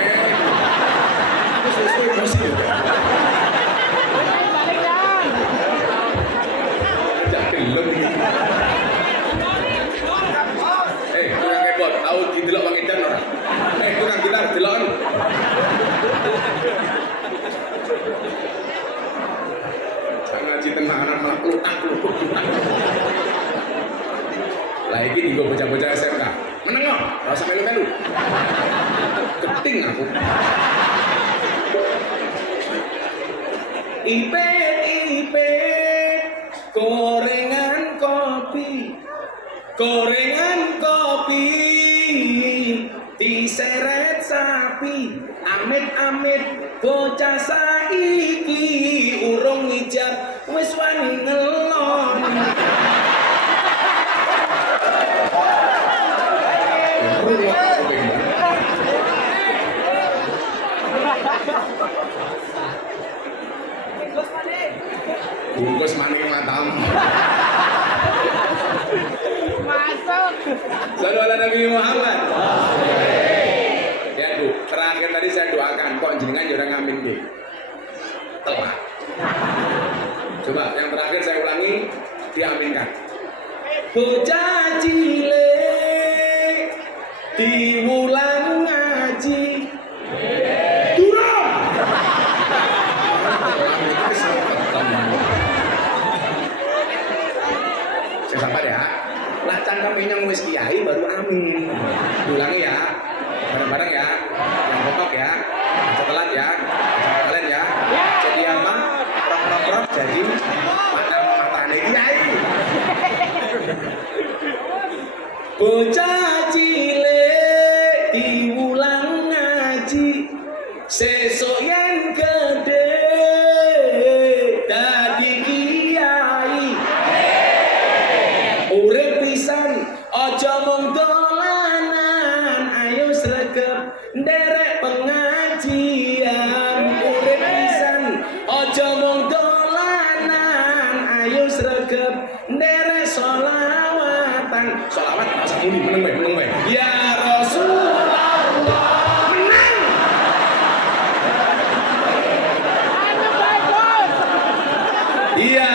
tukang keyboard tahu didelok Bang Edan ora? Tukang gitar delok. Ngaji tenanan malah klutak-klutuk. Lah iki dienggo bocah-bocah SMK. Meneng kok, ora usah melu-melu. Keting aku. Ipet-ipet gorengan kopi. Gorengan kopi diseret sapi, amit-amit bocah saiki urung ngijab wis wani ngelon. Bungkus maning matamu. Masuk. Sallu ala Nabi Muhammad. Ya Bu, terakhir tadi saya doakan kok jenengan jangan ngamin deh. Telah. Coba yang terakhir saya ulangi, diaminkan. Bocah cilik diulang ngaji. Durung. Saya sabar ya. Lah cangkemnya wis kiai baru amin. Ulangi ya. Bareng-bareng ya. Yang kompak ya. Jangan telat ya. Jangan kalian ya. Jadi apa? Prok jadi mata-matane kiai. Bocah cilik diulang ngaji. Sesuk yen gede dadi kiai. Urip pisan aja mung dolanan, ayo sregep nderek pengajian. Urip pisan aja mung dolanan, ayo sregep nderek sholawatan. Sholawat tak usah muni, meneng bae. Ya Rasulullah. Menang. Ya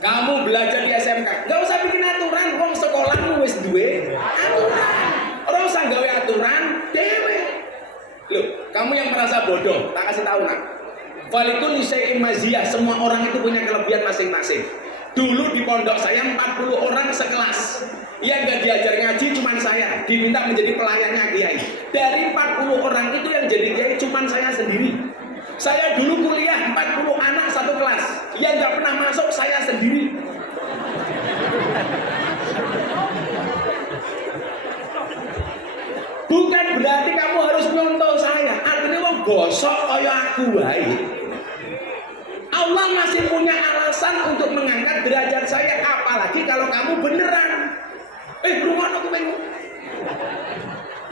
kamu belajar di SMK, gak usah bikin aturan, wong sekolahmu wis duwe aturan. Ora usah gawe aturan dewe. Loh, kamu yang merasa bodoh, tak kasih tahu nak. Walikul lisai'in maziyah, semua orang itu punya kelebihan masing-masing. Dulu di pondok saya 40 orang sekelas. Yang gak diajar ngaji cuma saya, diminta menjadi pelayannya kiai. Dari 40 orang itu yang jadi kiai cuma saya sendiri. Saya dulu kuliah 40 anak satu kelas, yang nggak pernah masuk saya sendiri. Bukan berarti kamu harus nyontoh saya, artinya wong gosok kaya aku wae. Allah masih punya alasan untuk mengangkat derajat saya, apalagi kalau kamu beneran. Rumah aku pengen.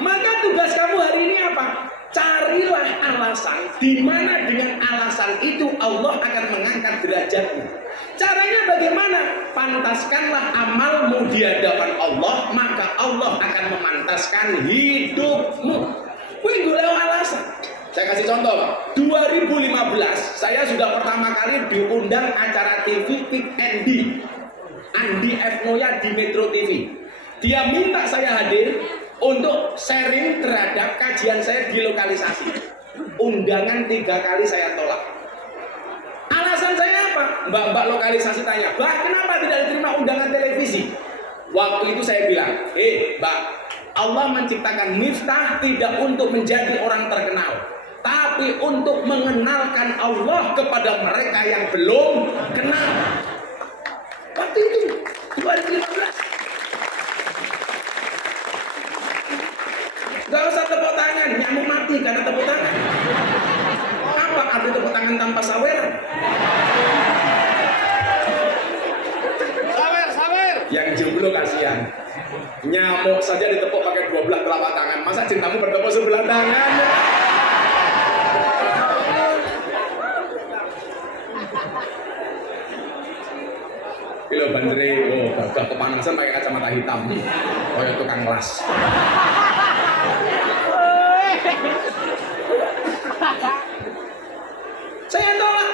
Maka tugas kamu hari ini apa? Carilah alasan di mana dengan alasan itu Allah akan mengangkat derajatmu. Caranya bagaimana? Pantaskanlah amalmu di hadapan Allah, maka Allah akan memantaskan hidupmu. Kuwi golek alasan. Saya kasih contoh, 2015 saya sudah pertama kali diundang acara TV Pick Andy F. Noya di Metro TV. Dia minta saya hadir untuk sharing terhadap kajian saya di lokalisasi. Undangan 3 kali saya tolak. Alasan saya apa? Mbak-mbak lokalisasi tanya, "Mbak, kenapa tidak diterima undangan televisi?" Waktu itu saya bilang, Mbak, Allah menciptakan Miftah tidak untuk menjadi orang terkenal, tapi untuk mengenalkan Allah kepada mereka yang belum kenal." Waktu itu 2015. Gak usah tepuk tangan, nyamuk mati karena tepuk tangan. Apa arti tepuk tangan tanpa sawer? Sawer. Yang jomblo kasihan. Nyamuk saja ditepuk pakai 12 telapak tangan. Masa cintamu bertepuk sebelah tangan? Kilo bandere, gagah kepanasan pakai kacamata hitam. Kayak tukang las. Saya tolak.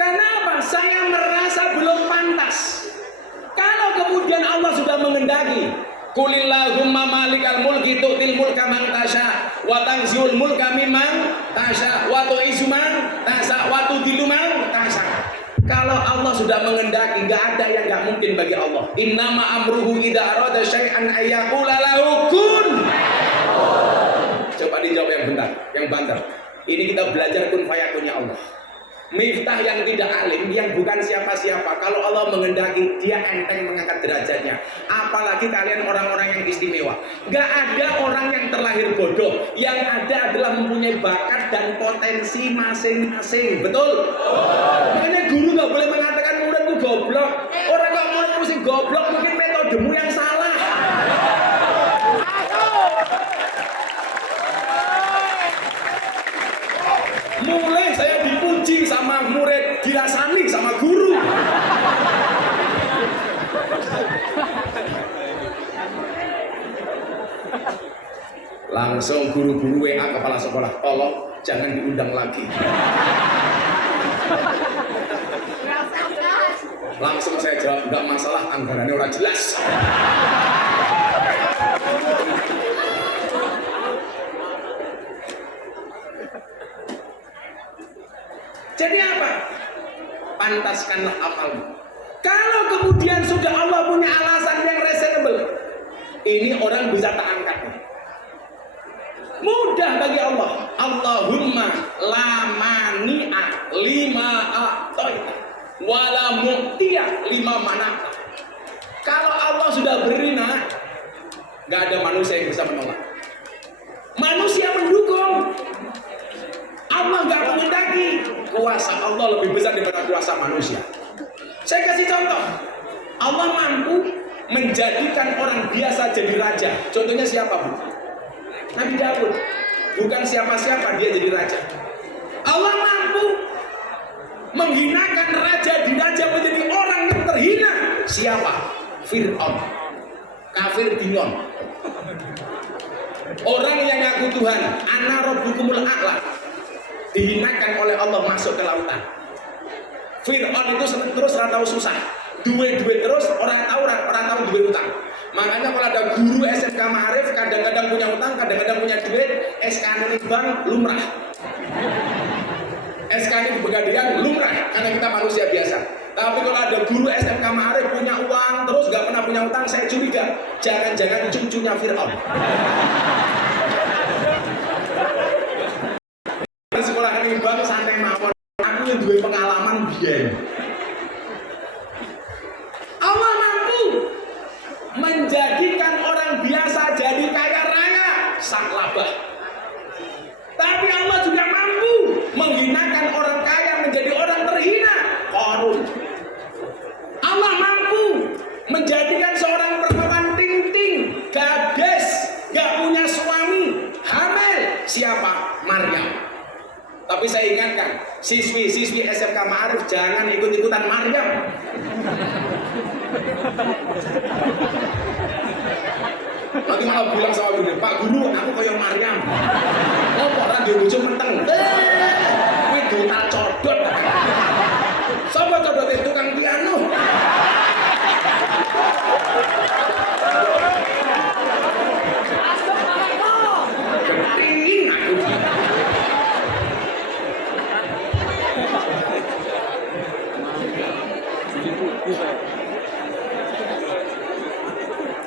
Karena apa? Saya merasa belum pantas. Kalau kemudian Allah sudah mengendaki, Qulillahumma malikal mulki tu'til mulka man tasha wa tanziul mulka mimman tasha wa tu'izzu man tasha wa tudhillu man tasha. Kalau Allah sudah mengendaki, nggak ada yang nggak mungkin bagi Allah. Innama amruhu idza arada syai'an ayyaqula lahu kun. Coba dijawab yang benar, yang banter. Ini kita belajar kun fayakunnya Allah. Miftah yang tidak alim, yang bukan siapa-siapa, kalau Allah mengendaki, dia enteng mengangkat derajatnya. Apalagi kalian orang-orang yang istimewa. Gak ada orang yang terlahir bodoh. Yang ada adalah mempunyai bakat dan potensi masing-masing. Betul? Makanya guru gak boleh mengatakan muridku goblok. Orang kok muridmu sih goblok, mungkin metodemu yang salah. Mulai saya dipuji sama murid, dirasani sama guru. Langsung guru-guru WA kepala sekolah, tolong jangan diundang lagi. Langsung saya jawab, enggak masalah, anggarannya orang jelas. Jadi apa? Pantaskanlah amalmu. Kalau kemudian sudah Allah punya alasan yang reasonable, ini orang bisa terangkat. Mudah bagi Allah. Allahumma la mani'a lima a'taita wa la mu'tiya lima mana'ta. Kalau Allah sudah beri, nggak ada manusia yang bisa menolak. Manusia mendukung. Allah nggak mengendaki. Kuasa Allah lebih besar daripada kuasa manusia. Saya kasih contoh. Allah mampu menjadikan orang biasa jadi raja. Contohnya siapa, Bu? Nabi Daud. Bukan siapa-siapa dia jadi raja. Allah mampu menghinakan raja diraja menjadi orang yang terhina. Siapa? Fir'aun. Kafir bingung. Orang yang ngaku Tuhan, ana rabbukumul a'la, dihinakan oleh Allah, masuk ke lautan. Fir'aun itu terus tahu susah, duit terus, orang tahu duit utang. Makanya kalau ada guru SMK Ma'arif, kadang-kadang punya utang, kadang-kadang punya duit, SK-nya di bank lumrah, SK-nya di Pegadaian lumrah, karena kita manusia biasa. Tapi kalau ada guru SMK Ma'arif punya uang terus gak pernah punya utang, saya curiga jangan-jangan cucunya Fir'aun. Sekolah ini bang santai mawon, aku yang dua pengalaman biyen. Allah mampu menjadikan orang biasa jadi kaya raya, saklabah. Tapi Allah juga mampu menghinakan orang kaya menjadi orang terhina, Qarun. Allah mampu menjadikan seorang perempuan ting-ting, gadis, gak punya suami, hamil. Siapa? Maryam. Tapi saya ingatkan, siswi-siswi SMK Ma'arif jangan ikut-ikutan Maryam. Nanti malah bilang sama guru, Pak Guru, aku kayak Maryam. Oh, orang dia bojo menteng. Kuwi dutal codot. Sapa codot itu tukang piano? Ketingin aku.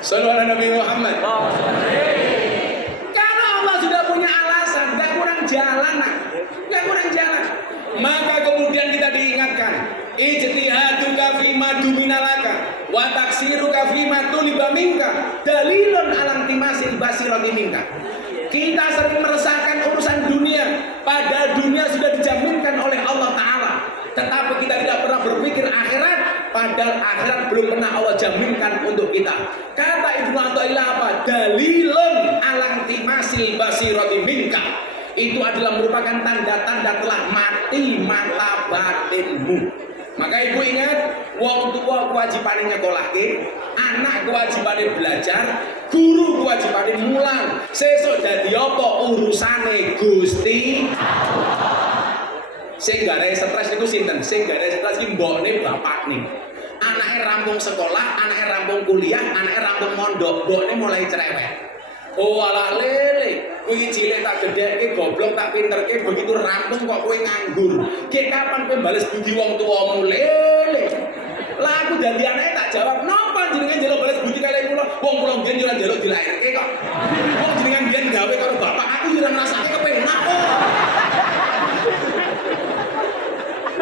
Sallallahu alaihi Nabi Muhammad. Karena Allah sudah punya alasan, gak kurang jalan, maka kemudian kita diingatkan, ijtihaduka fima duminalaka wa taksiruka fima tuliba minka dalilun alam timasil basirati minka. Kita sering meresahkan urusan dunia, padahal dunia sudah dijaminkan oleh Allah Ta'ala. Tetapi kita tidak pernah berpikir akhirat, padahal akhirat belum pernah Allah jaminkan untuk kita. Kata Ibnu Athaillah apa? Dalilun alang timasil basirati minka. Itu adalah merupakan tanda-tanda telah mati mata batinmu. Maka ibu ingat, wong tua kewajibannya nyekolahke, anak kewajibannya belajar, guru kewajibannya mulang. Sesuk dadi apa urusane Gusti Allah. Sing gare stres itu sinten? Sing gare stres iki mbokne bapakne. Anake ra rampung sekolah, anaknya rampung kuliah, anaknya rampung mondok, mbokne mulai cerewet. Oh alah lele, kowe iki cilik tak gedheke, goblok tak pinterke, begitu rampung kok kowe nganggur. Ki kapan kowe bales budi wong tuamu lele? Lah aku dadi anake tak jawab, "Napa jenengan njaluk bales budi kali kula? Wong kula mbiyen yo ora njaluk dilairke kok. Wong jenengan mbiyen gawe karo bapak, aku yo ora ngrasake kepenak kok."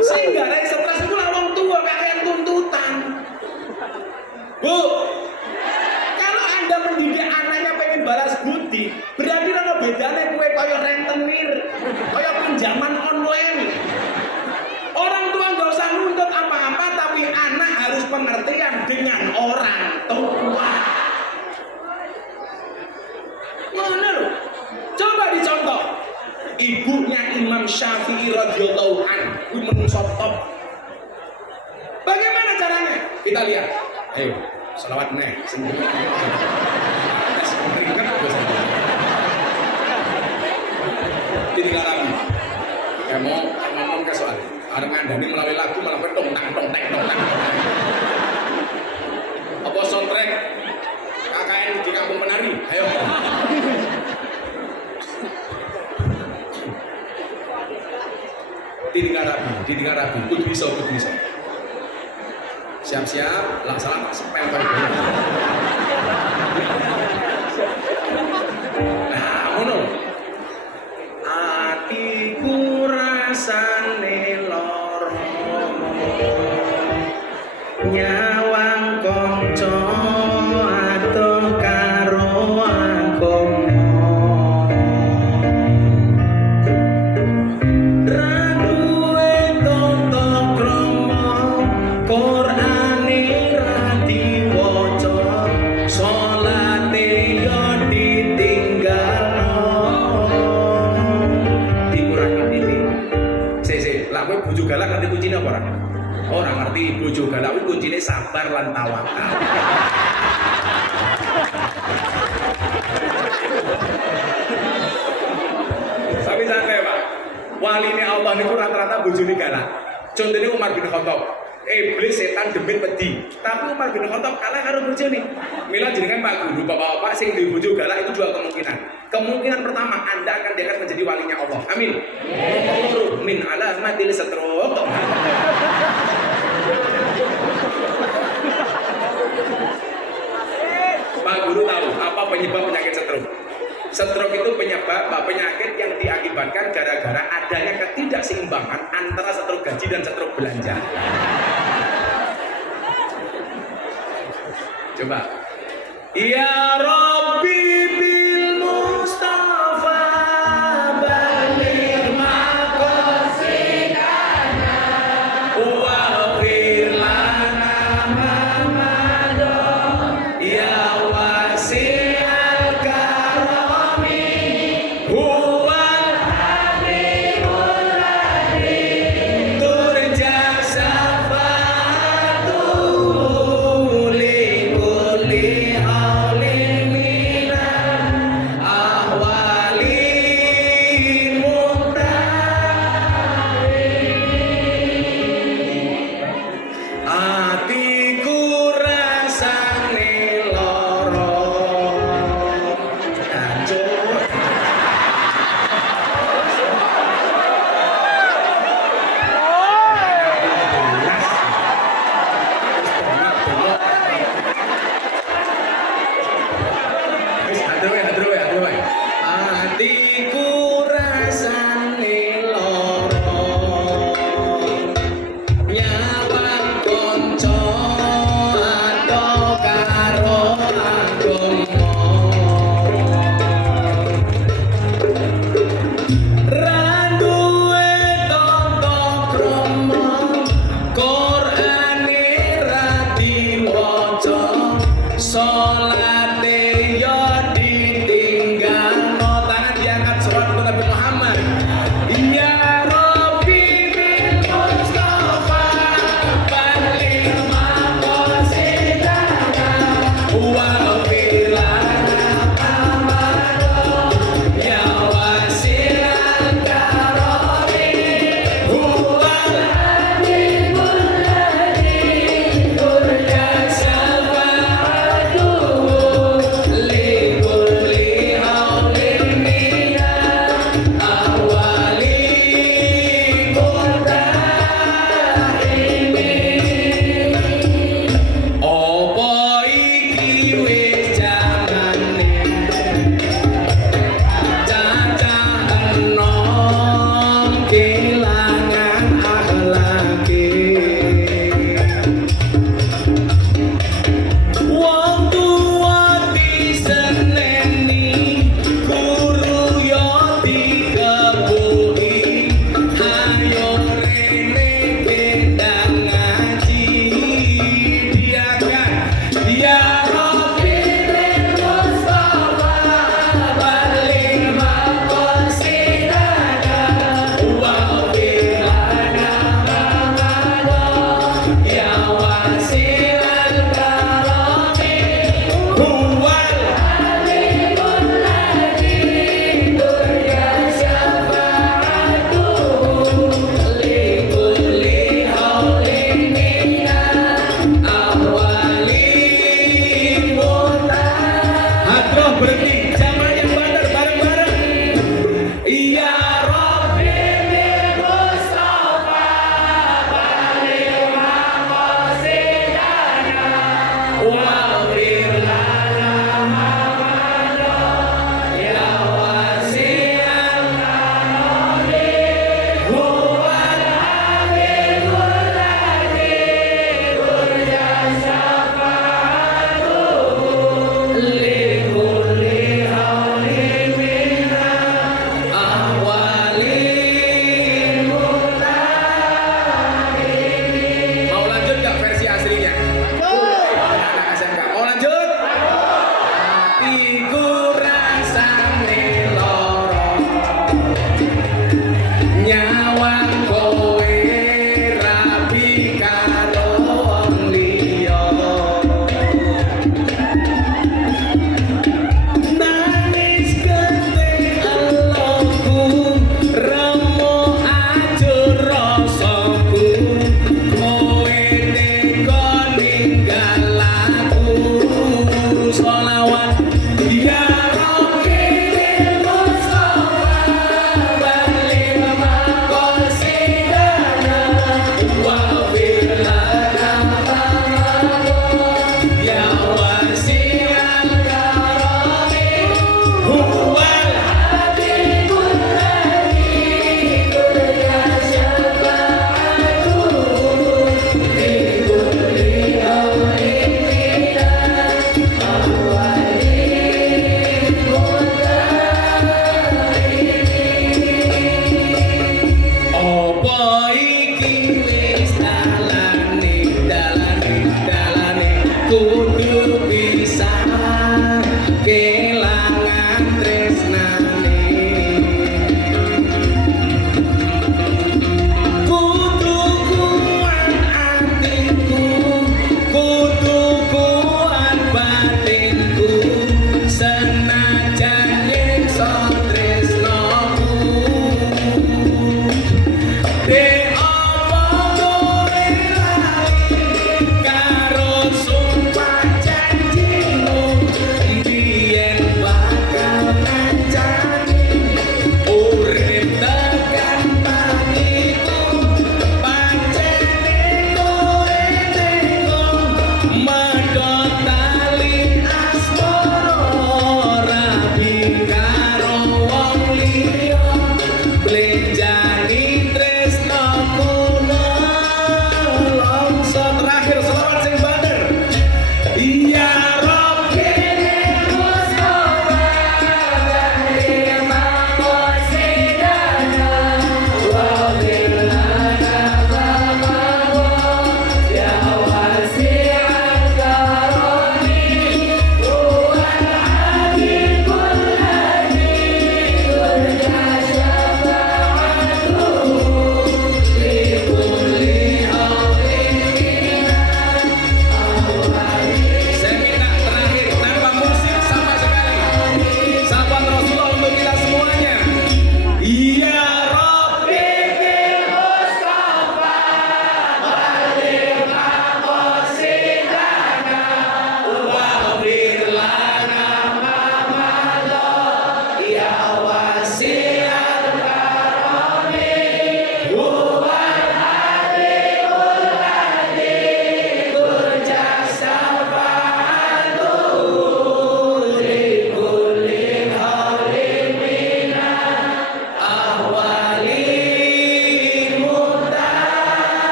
Sing garai stres iku lah wong tua kalian tuntutan. Bu, kalau Anda mendidik anaknya pengen balas budi, berarti ana bedane kowe kaya rentenir, kaya pinjaman online. Orang tua nggak usah nuntut apa-apa, tapi anak harus pengertian dengan orang tua. Mana lo? Coba dicontoh. Ibunya Imam Syafi'i radhiyallahu anhu menungso top. Bagaimana caranya? Kita lihat. Ayo, selawat nih. Ditinggal lagi. Ya mau ngomong ke soal. Ada ngandani melalui lagu malah tong tang. Apa soundtrack KKN di kampung penari? Ayo. Ditinggal rabi, kudu bisa. Siap-siap, laksana tak sepel kan. Nah, ngono. Atiku rasane lara, nyawang kanca atuh karo agama. Bojo galak ngerti kuncine apa ora? Ora ngerti. Bojo galak kuwi kuncine sabar lan tawakal. Tapi santai Pak. Waline Allah niku rata-rata bojone galak. Contohnya Umar bin Khattab. Iblis setan demit wedi. Tapi Umar bin Khattab kalah karo bojone. Mila jenengan Pak Guru, Bapak-bapak sing duwe bojo galak itu dua kemungkinan. Kemungkinan pertama, Anda akan diangkat menjadi walinya Allah. Amin. Nomor min alamatil stroke. Pak Guru tahu apa penyebab penyakit stroke? Stroke itu penyakit yang diakibatkan gara-gara adanya ketidakseimbangan antara stroke gaji dan stroke belanja. Coba. Ya Rabbi bil Mustafa baligh maqasidana wa fir lana ma madha ya wasi'al karami huwal habibul ladhi turja safatuhu li kulli haulin minal ahwali muhtari. Atiku rasane lara. Hancur. Wis hadrowe. Atiku rasane lara, nyawang kanca ado karo agama. Ra duwe tata krama, Qur'ane ra diwaca, salate yo ditinggal.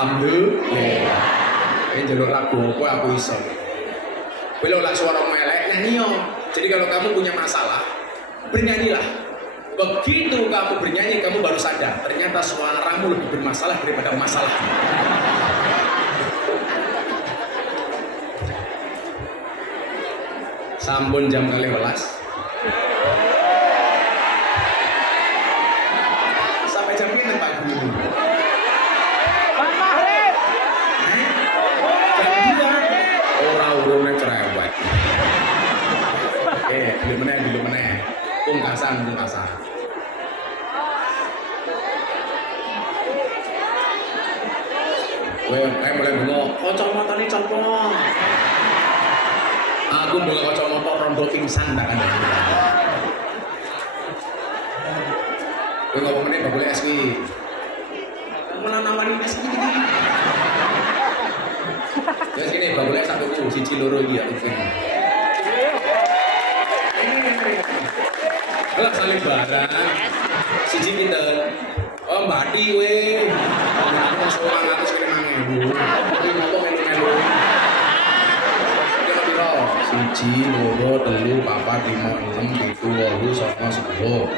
Alhamdulillah. Ini jalur lagu apa aku iso. Belum lah suaramu elek nyanyi yo. Jadi kalau kamu punya masalah, bernyanyilah. Begitu kamu bernyanyi, kamu baru sadar ternyata suaramu lebih bermasalah daripada masalah. Sampun jam 12. Sampai jam ini Pak Guru. Bang Mahrib. Orang-orangnya cerewet. Belum meneh. Pungkasan. Mulai ngomong, kacamata ini copong. Aku buka kacamata rondo pingsan tak ada. Kowe ngomong meneh gak boleh es kuwi. Malah nawani es kuwi. Ya sini gak boleh satu ku siji loro iki ya iki. Lah saling barang. Siji pinten? Oh, Mbati kowe. Aku seorang atas kene 5.000. Kowe ngomong melu-melu. Siji, loro, telu, papat, lima, enam, pitu, wolu, songo, 10.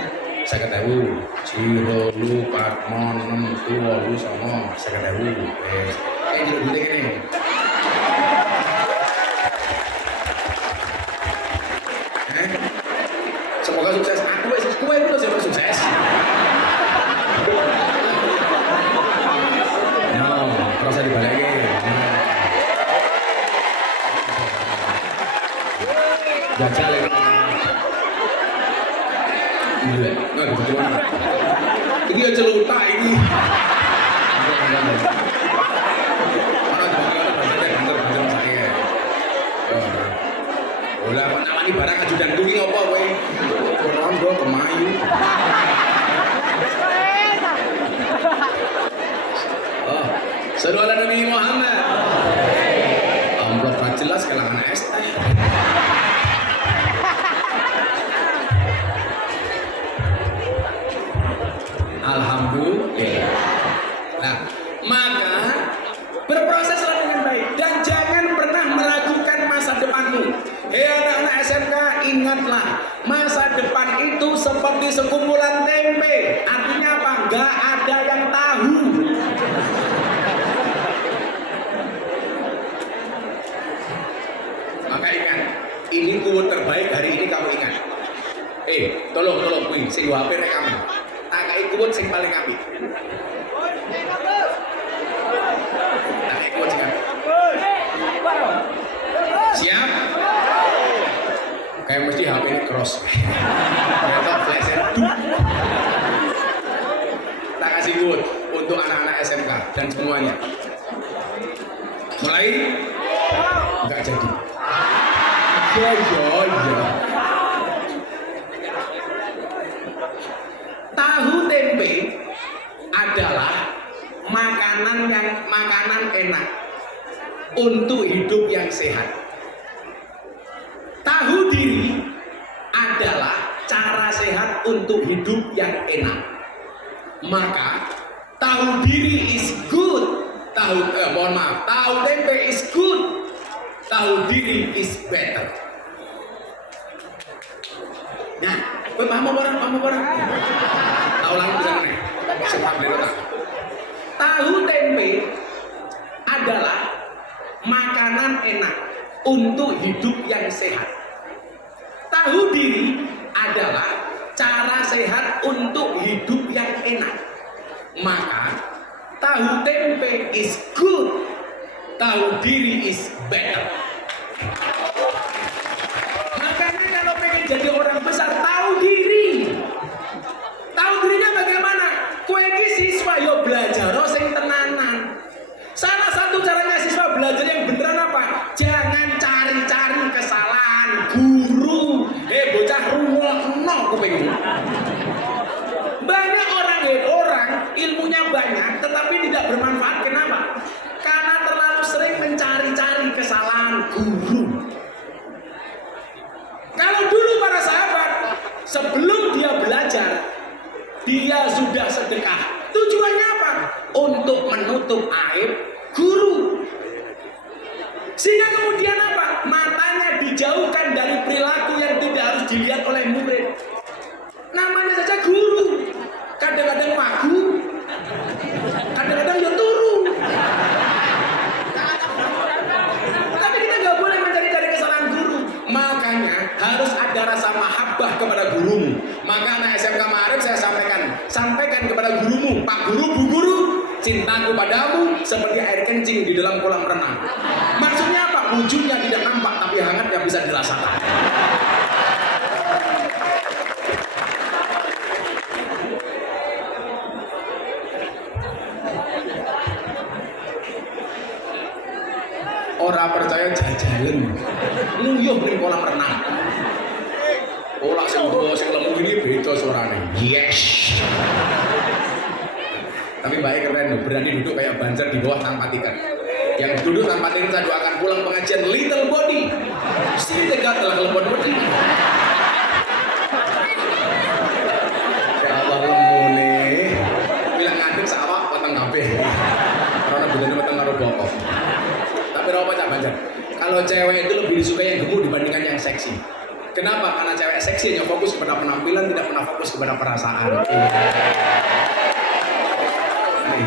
50.000. Siji, 2, 4, 6, 7, 8, 9, 50.000. Wes. Jeruk putih kene. Semoga sukses. Aku wis kowe itu sing sukses. No, terus dibalikin. Jajal ya. Iya, nggak kebetulan. Ini aja celuta ini. Mana dibagi banter saya. Olah, kok nawani barang ajudan kuwi apa kowe? Rondo kemayu. Oh, sallu ala Nabi Muhammad. Amplop gak jelas kalangan es teh. Alhamdulillah. Nah, maka berproseslah dengan baik dan jangan pernah meragukan masa depanmu. Hei anak-anak SMK, ingatlah masa depan itu seperti sekumpulan tempe. Artinya apa? Gak ada yang tahu. Maka ingat, ini quote terbaik hari ini kamu ingat. Tolong kuwi sing HP rekaman. Takai quote sing paling apik. Takai quote sing apik. Siap? Kayak mesti HP ini cross. Laptop flashnya duk. Tak kasih quote untuk anak-anak SMK dan semuanya. Mulai? Enggak jadi. Ya. Tahu tempe adalah makanan enak untuk hidup yang sehat. Tahu diri adalah cara sehat untuk hidup yang enak. Maka tahu diri is good. Tahu tempe is good. Tahu diri is better. Nah, paham orang. Tahu lagi bisa meneh. Sebab tahu tempe adalah makanan enak untuk hidup yang sehat. Tahu diri adalah cara sehat untuk hidup yang enak. Maka tahu tempe is good. Tahu diri is better. Makanya kalau pengen jadi orang besar, tahu diri. Tahu dirinya bagaimana? Kowe iki siswa yo belajar sing tenanan. Salah satu caranya siswa belajar yang beneran apa? Jangan cari-cari kesalahan guru. Bocah rungokno kuping. Banyak orang ilmunya banyak tetapi tidak bermanfaat. Kenapa? Karena terlalu sering mencari-cari kesalahan guru. Kalau dulu para sahabat sebelum dia belajar, dia sudah sedekah. Tujuannya apa? Untuk menutup menutup aib guru. Sehingga kemudian apa? Matanya dijauhkan dari perilaku yang tidak harus dilihat oleh murid. Namanya saja guru. Kadang-kadang pagu, kadang-kadang ya turu. Tapi kita nggak boleh mencari-cari kesalahan guru. Makanya harus ada rasa mahabbah kepada gurumu. Maka anak SMK Ma'arif saya sampaikan kepada gurumu, Pak Guru, Bu Guru, cintaku padamu seperti air kencing di dalam kolam renang. Maksudnya apa? Wujudnya tidak nampak tapi hangatnya bisa dirasakan. Orang percaya jajalan nguyuh ning kolam renang. Ora sing nggo sing lemu ini beda suarane. Yes. Tapi baik keren, berani duduk kayak Banjar di bawah tanpa tiket. Yang duduk tanpa tiket saya doakan pulang pengajian little body. Sini tegak telah kelebon body. Ya Allah lemu nih. Bilang ngadeg sawak potong kabeh. Karena bedane meteng karo bokok. Tapi apa Cak Banjar? Kalau cewek itu lebih disukai yang gemuk dibandingkan yang seksi. Kenapa? Karena cewek seksi hanya fokus kepada penampilan, tidak pernah fokus kepada perasaan.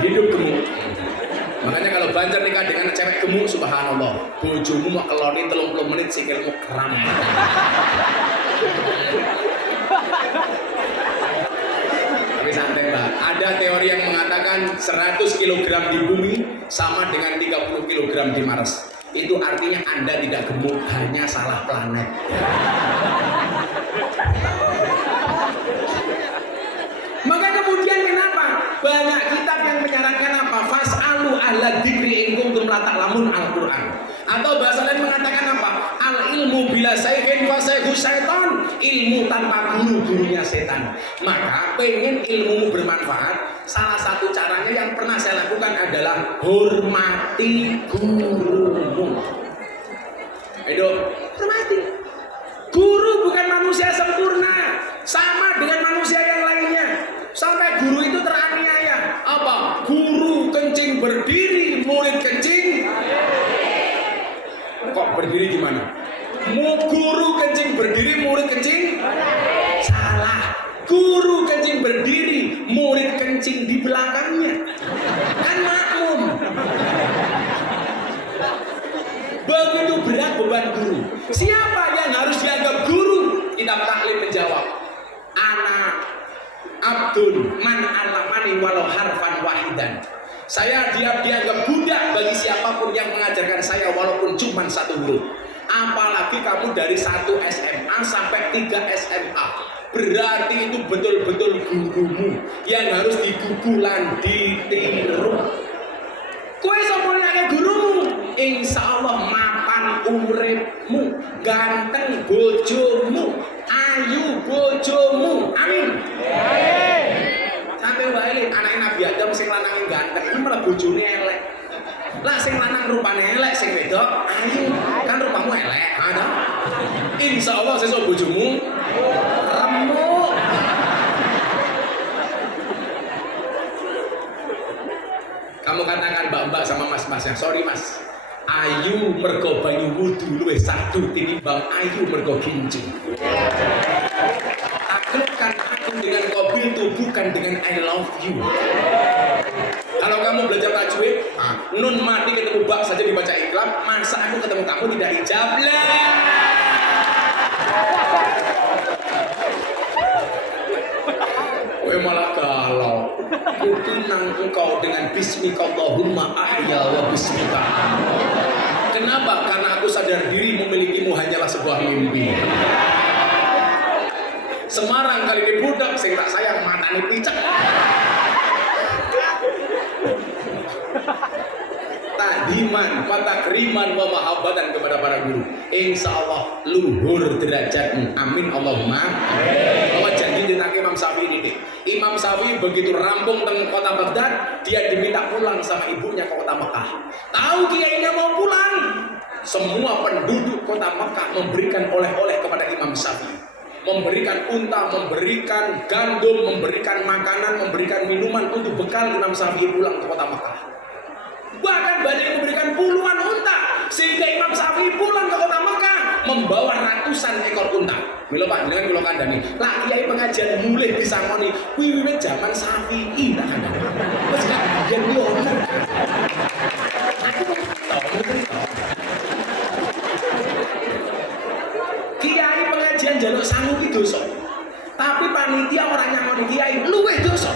Hidup gemuk. Makanya kalau Banjar nikah dengan cewek gemuk, subhanallah, bojomu mau keloni 30 menit sikilmu kram. Tapi santai Mbak, ada teori yang mengatakan 100 kg di bumi sama dengan 30 kg di Mars. Itu artinya Anda tidak gemuk, hanya salah planet. Maka kemudian kenapa? Banyak kitab yang menyarankan apa? Fas'alu ahla dzikri in kuntum la ta'lamun Al-Qur'an. Atau bahasa lain mengatakan apa? Al ilmu bila sayyidin fasayhu syaitan. Ilmu tanpa guru, gurunya setan. Maka pengen ilmumu bermanfaat, salah satu caranya yang pernah saya lakukan adalah hormati gurumu. Ayo, hormati. Guru bukan manusia sempurna, sama dengan manusia yang lainnya. Sampai guru itu teraniaya. Apa? Guru kencing berdiri, murid kencing. Kok berdiri gimana? Guru kencing berdiri, murid kencing. Salah. Guru kencing berdiri, murid kencing di belakangnya. Kan makmum. Begitu berat beban guru. Siapa yang harus dianggap guru? Kitab Taklim menjawab, Ana Abdul man alamani walau harfan wahidan. Saya dianggap budak bagi siapapun yang mengajarkan saya walaupun cuma satu huruf. Apalagi kamu dari 1 SMA sampai 3 SMA. Berarti itu betul-betul gurumu yang harus digugulan, ditiru. Kowe sampurnyake gurumu, insya Allah mapan uripmu, ganteng bojomu, ayu bojomu. Amin. Sampai wae anake Nabi Adam sing lanange ganteng, itu malah bojone elek. Lah sing lanang rupane elek, sing wedok ayu. Kan rupamu elek, ada. Insya Allah sesuk bojomu remuk. Kamu katakan mbak-mbak sama mas-mas yang sorry mas, ayu mergo banyu wudu luwih sadu tinimbang ayu mergo gincu. Taklukkan aku dengan kobil itu bukan dengan I love you. Kalau kamu belajar tajwid, nun mati ketemu bak saja dibaca iklam, masa aku ketemu kamu tidak ijab lah. Kowe malah galau. Kutunang engkau dengan bismika Allahumma ahya wa bismika. Kenapa? Karena aku sadar diri memilikimu hanyalah sebuah mimpi. Semarang kali ini budak sing tak sayang matane picek. Tadiman, fatakriman wa mahabbatan kepada para guru. Insya Allah luhur derajatmu. Amin Allahumma. Bahwa janji ditake Imam Syafi'i ini. Imam Syafi'i begitu rampung teng kota Baghdad, dia diminta pulang sama ibunya ke kota Mekah. Tahu kiainya mau pulang, semua penduduk kota Mekah memberikan oleh-oleh kepada Imam Syafi'i. Memberikan unta, memberikan gandum, memberikan makanan, memberikan minuman untuk bekal Imam Syafi'i pulang ke kota Mekah. Bahkan badai memberikan puluhan unta sehingga Imam Syafi'i pulang ke kota Mekah membawa ratusan ekor unta. Mila Pak dengan kula kandhani, lah kiai pengajian mulih disangoni kuwi wiwit zaman Syafi'i tak kandhani. Wis gak biyen yo ono. Kiai pengajian jaluk sangu ki dosa. Tapi panitia orang nyangoni kiai luwih dosa.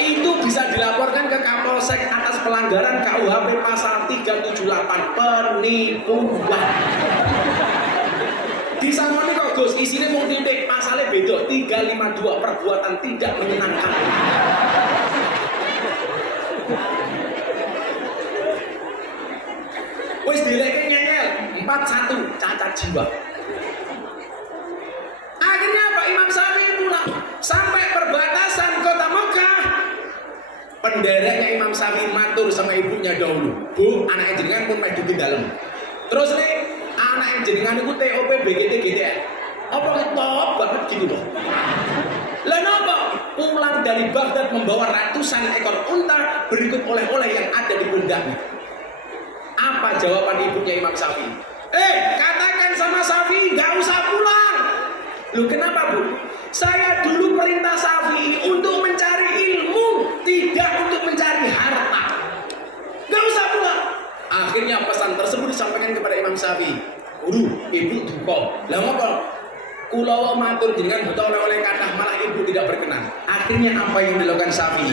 Itu bisa dilaporkan ke Kapolsek atas pelanggaran KUHP pasal 378 penipuan. Disangoni kok Gus, isinya mau titik pasalnya beda 352 perbuatan tidak menyenangkan. Wis dileke nyengel 41 cacat jiwa. Akhirnya Pak Imam Syafi'i pulang sampai perbatasan kota Mekah. Pendereknya Imam Syafi'i matur sama ibunya dahulu, Bu, anak jenengan pun maju di dalam. Terus nih, anak jenengan itu TOP BGT GTR. Apa top banget gitu loh. Lah napa? Pulang dari Baghdad membawa ratusan ekor unta berikut oleh-oleh yang ada di pundaknya. Apa jawaban ibunya Imam Syafi'i? Katakan sama Syafi'i, gak usah pulang. Loh kenapa Bu? Saya dulu perintah Syafi'i untuk mencari ilmu, tidak untuk mencari harta. Gak usah pulang. Akhirnya pesan tersebut disampaikan kepada Imam Syafi'i. Ibu duka. Lah ngapa? Kula matur jenengan buta oleh-oleh kathah malah ibu tidak berkenan. Akhirnya apa yang dilakukan Syafi'i?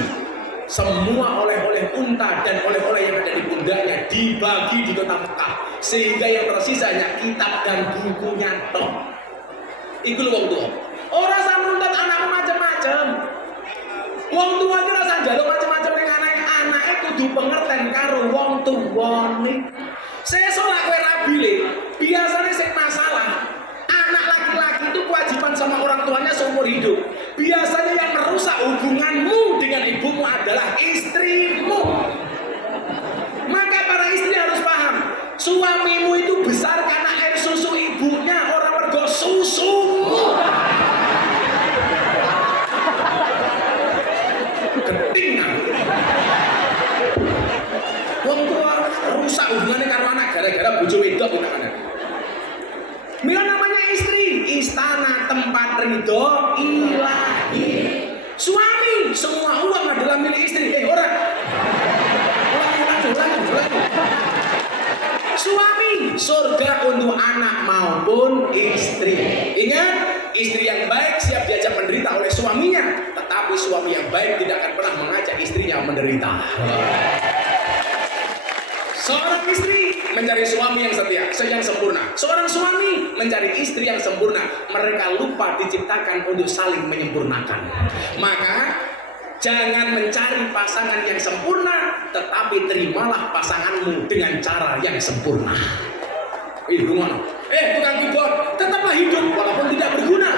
Semua oleh-oleh unta dan oleh-oleh yang ada di pundaknya dibagi di kota Mekah, sehingga yang tersisanya kitab dan bukunya tok. Iku lho wong tua. Ora usah nuntut anakmu macam-macam. Wong tua iki ora usah njaluk macam-macam ning anake kudu pengerten karo wong tuwane. Sesuk lak kowe rabile, biasane sing masalah anak laki-laki itu kewajiban sama orang tuanya seumur hidup. Biasanya yang merusak hubunganmu dengan ibumu adalah istrimu. Maka para istri harus paham, suamimu itu besar karena air susu ibunya, orang mergo susumu. Ketingan. Wong tua rusak hubungannya karo anak gara-gara bojo wedok kita kan. Mila namanya istri, istana tempat ridho ilahi. Suami, semua uang adalah milik istri. Orang. Suami, surga untuk anak maupun istri. Ingat, istri yang baik siap diajak menderita oleh suaminya, tetapi suami yang baik tidak akan pernah mengajak istrinya menderita. Seorang istri mencari suami yang setia, yang sempurna. Seorang suami mencari istri yang sempurna. Mereka lupa diciptakan untuk saling menyempurnakan. Maka jangan mencari pasangan yang sempurna, tetapi terimalah pasanganmu dengan cara yang sempurna. Tukang keyboard, tetaplah hidup walaupun tidak berguna.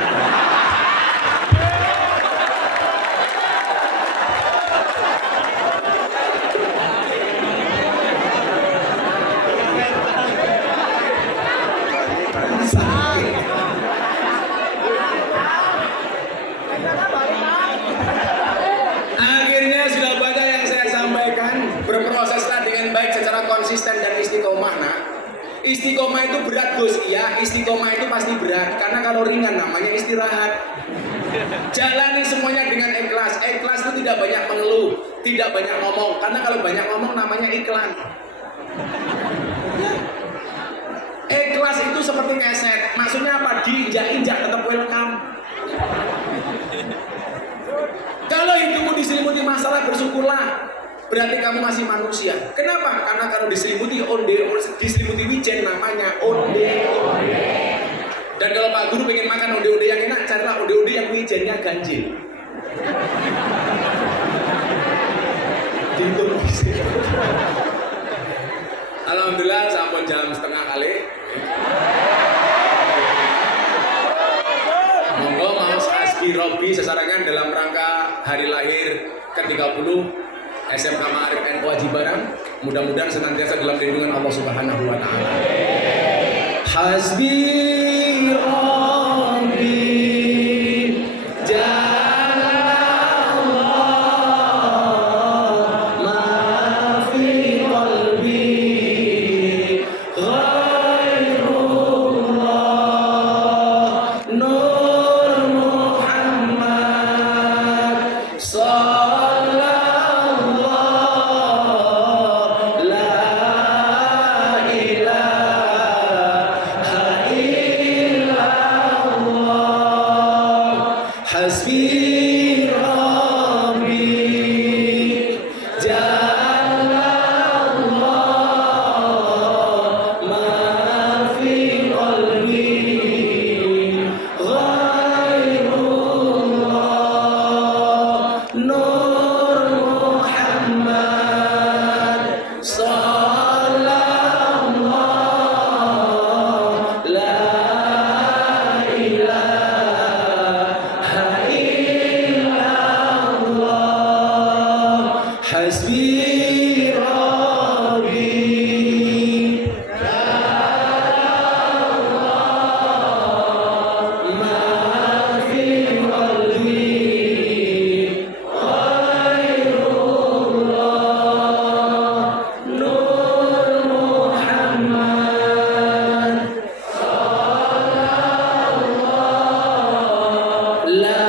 Akhirnya sudah banyak yang saya sampaikan. Berproseslah dengan baik secara konsisten dan istiqomah. Nah, istiqomah itu berat Gus. Ya, istiqomah itu pasti berat. Karena kalau ringan namanya istirahat. Jalani semuanya dengan ikhlas. Ikhlas itu tidak banyak mengeluh, tidak banyak ngomong. Karena kalau banyak ngomong namanya iklan. Ikhlas itu seperti keset. Maksudnya apa? Diinjak-injak tetap welcome. Kalau hidupmu diselimuti masalah, bersyukurlah. Berarti kamu masih manusia. Kenapa? Karena kalau diselimuti diselimuti wijen namanya onde. Dan kalau Pak Guru pengen makan onde-onde yang enak, carilah onde-onde yang wijennya ganjil. Alhamdulillah sampun jam setengah kali. Monggo mau Asbi Robi sesarangan dalam rangka hari lahir ke-30 SMK Ma'arif NU Aji Barang. Mudah-mudahan senantiasa dalam lindungan Allah Subhanahu wa taala. Hasbi Rabbi Jalallah Hasbi Rabbi Jalla Allah ma fi qalbi ghairullah Nur Muhammad Sallallahu la Hasbi Rabbi ma fi qalbi ghairullah Nur Muhammad Sallallahu la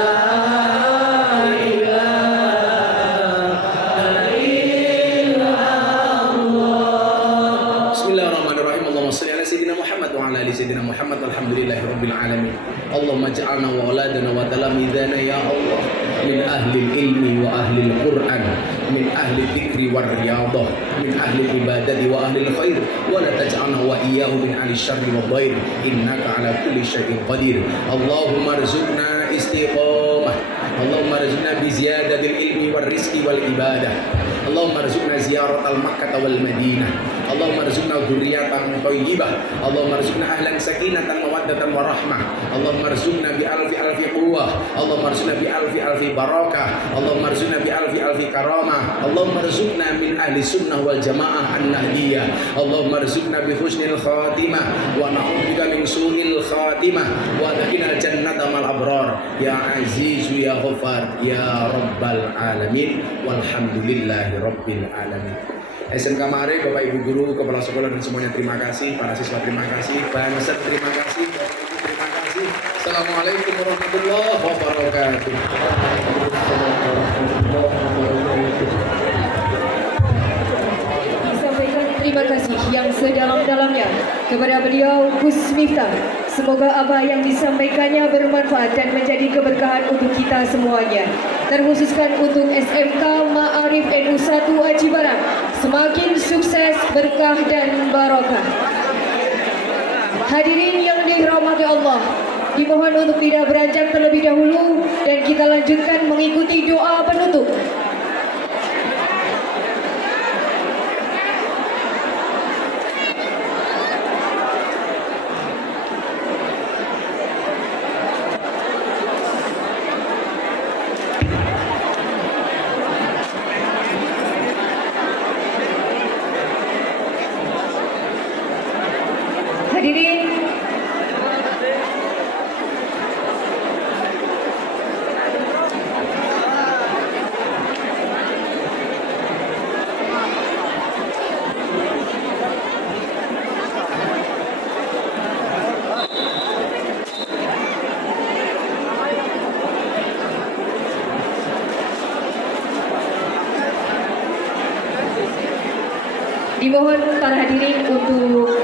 Bismillahirrahmanirrahim. Allahumma shalli ala sayyidina Muhammad wa ala ali sayyidina Muhammad. Alhamdulillahi rabbil alamin. Allahumma ij'alna wa auladana wa talamidana ya Allah min ahli ilmi wa ahli al-Qur'an, min ahli dzikri war riyadah, min ahli ibadati wa ahli al-khair, wa la taj'alna wa iyyahu min ahli syarri wa dhair. Innaka ala kulli syai'in qadir. Allahumma arzuqna istiqamah. Allahumma arzuqna bi ziyadatil ilmi war rizqi wal ibadah. Allahumma arzuqna ziyarat al-Makkah wal Madinah. Allahumma arzuqna dzurriyyatan thayyibah. Allahumma arzuqna ahlan sakinatan mawaddatan wa rahmah. Allahumma arzuqna bi alfi alfi quwwah. Allahumma arzuqna bi alfi alfi barakah. Allahumma arzuqna bi alfi alfi karamah. Allahumma arzuqna min ahli sunnah wal jamaah an-nahdiyah. Allahumma arzuqna bi husnil khatimah wa na'udzubika min su'il khatimah wa adkhilna jannata mal abrar ya azizu ya ghaffar ya rabbal alamin walhamdulillahi rabbil alamin. SMK Mare, Bapak Ibu Guru, Kepala Sekolah dan semuanya terima kasih, para siswa terima kasih, Banser terima kasih, Bapak Ibu terima kasih. Assalamualaikum warahmatullahi wabarakatuh. Sampaikan terima kasih yang sedalam-dalamnya kepada beliau Gus Miftah. Semoga apa yang disampaikannya bermanfaat dan menjadi keberkahan untuk kita semuanya. Terkhususkan untuk SMK Ma'arif NU 1 Aji Barang. Semakin sukses, berkah dan barokah. Hadirin yang dirahmati Allah, dimohon untuk tidak beranjak terlebih dahulu dan kita lanjutkan mengikuti doa penutup. Hadirin, dimohon para hadirin untuk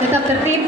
tetap tertib.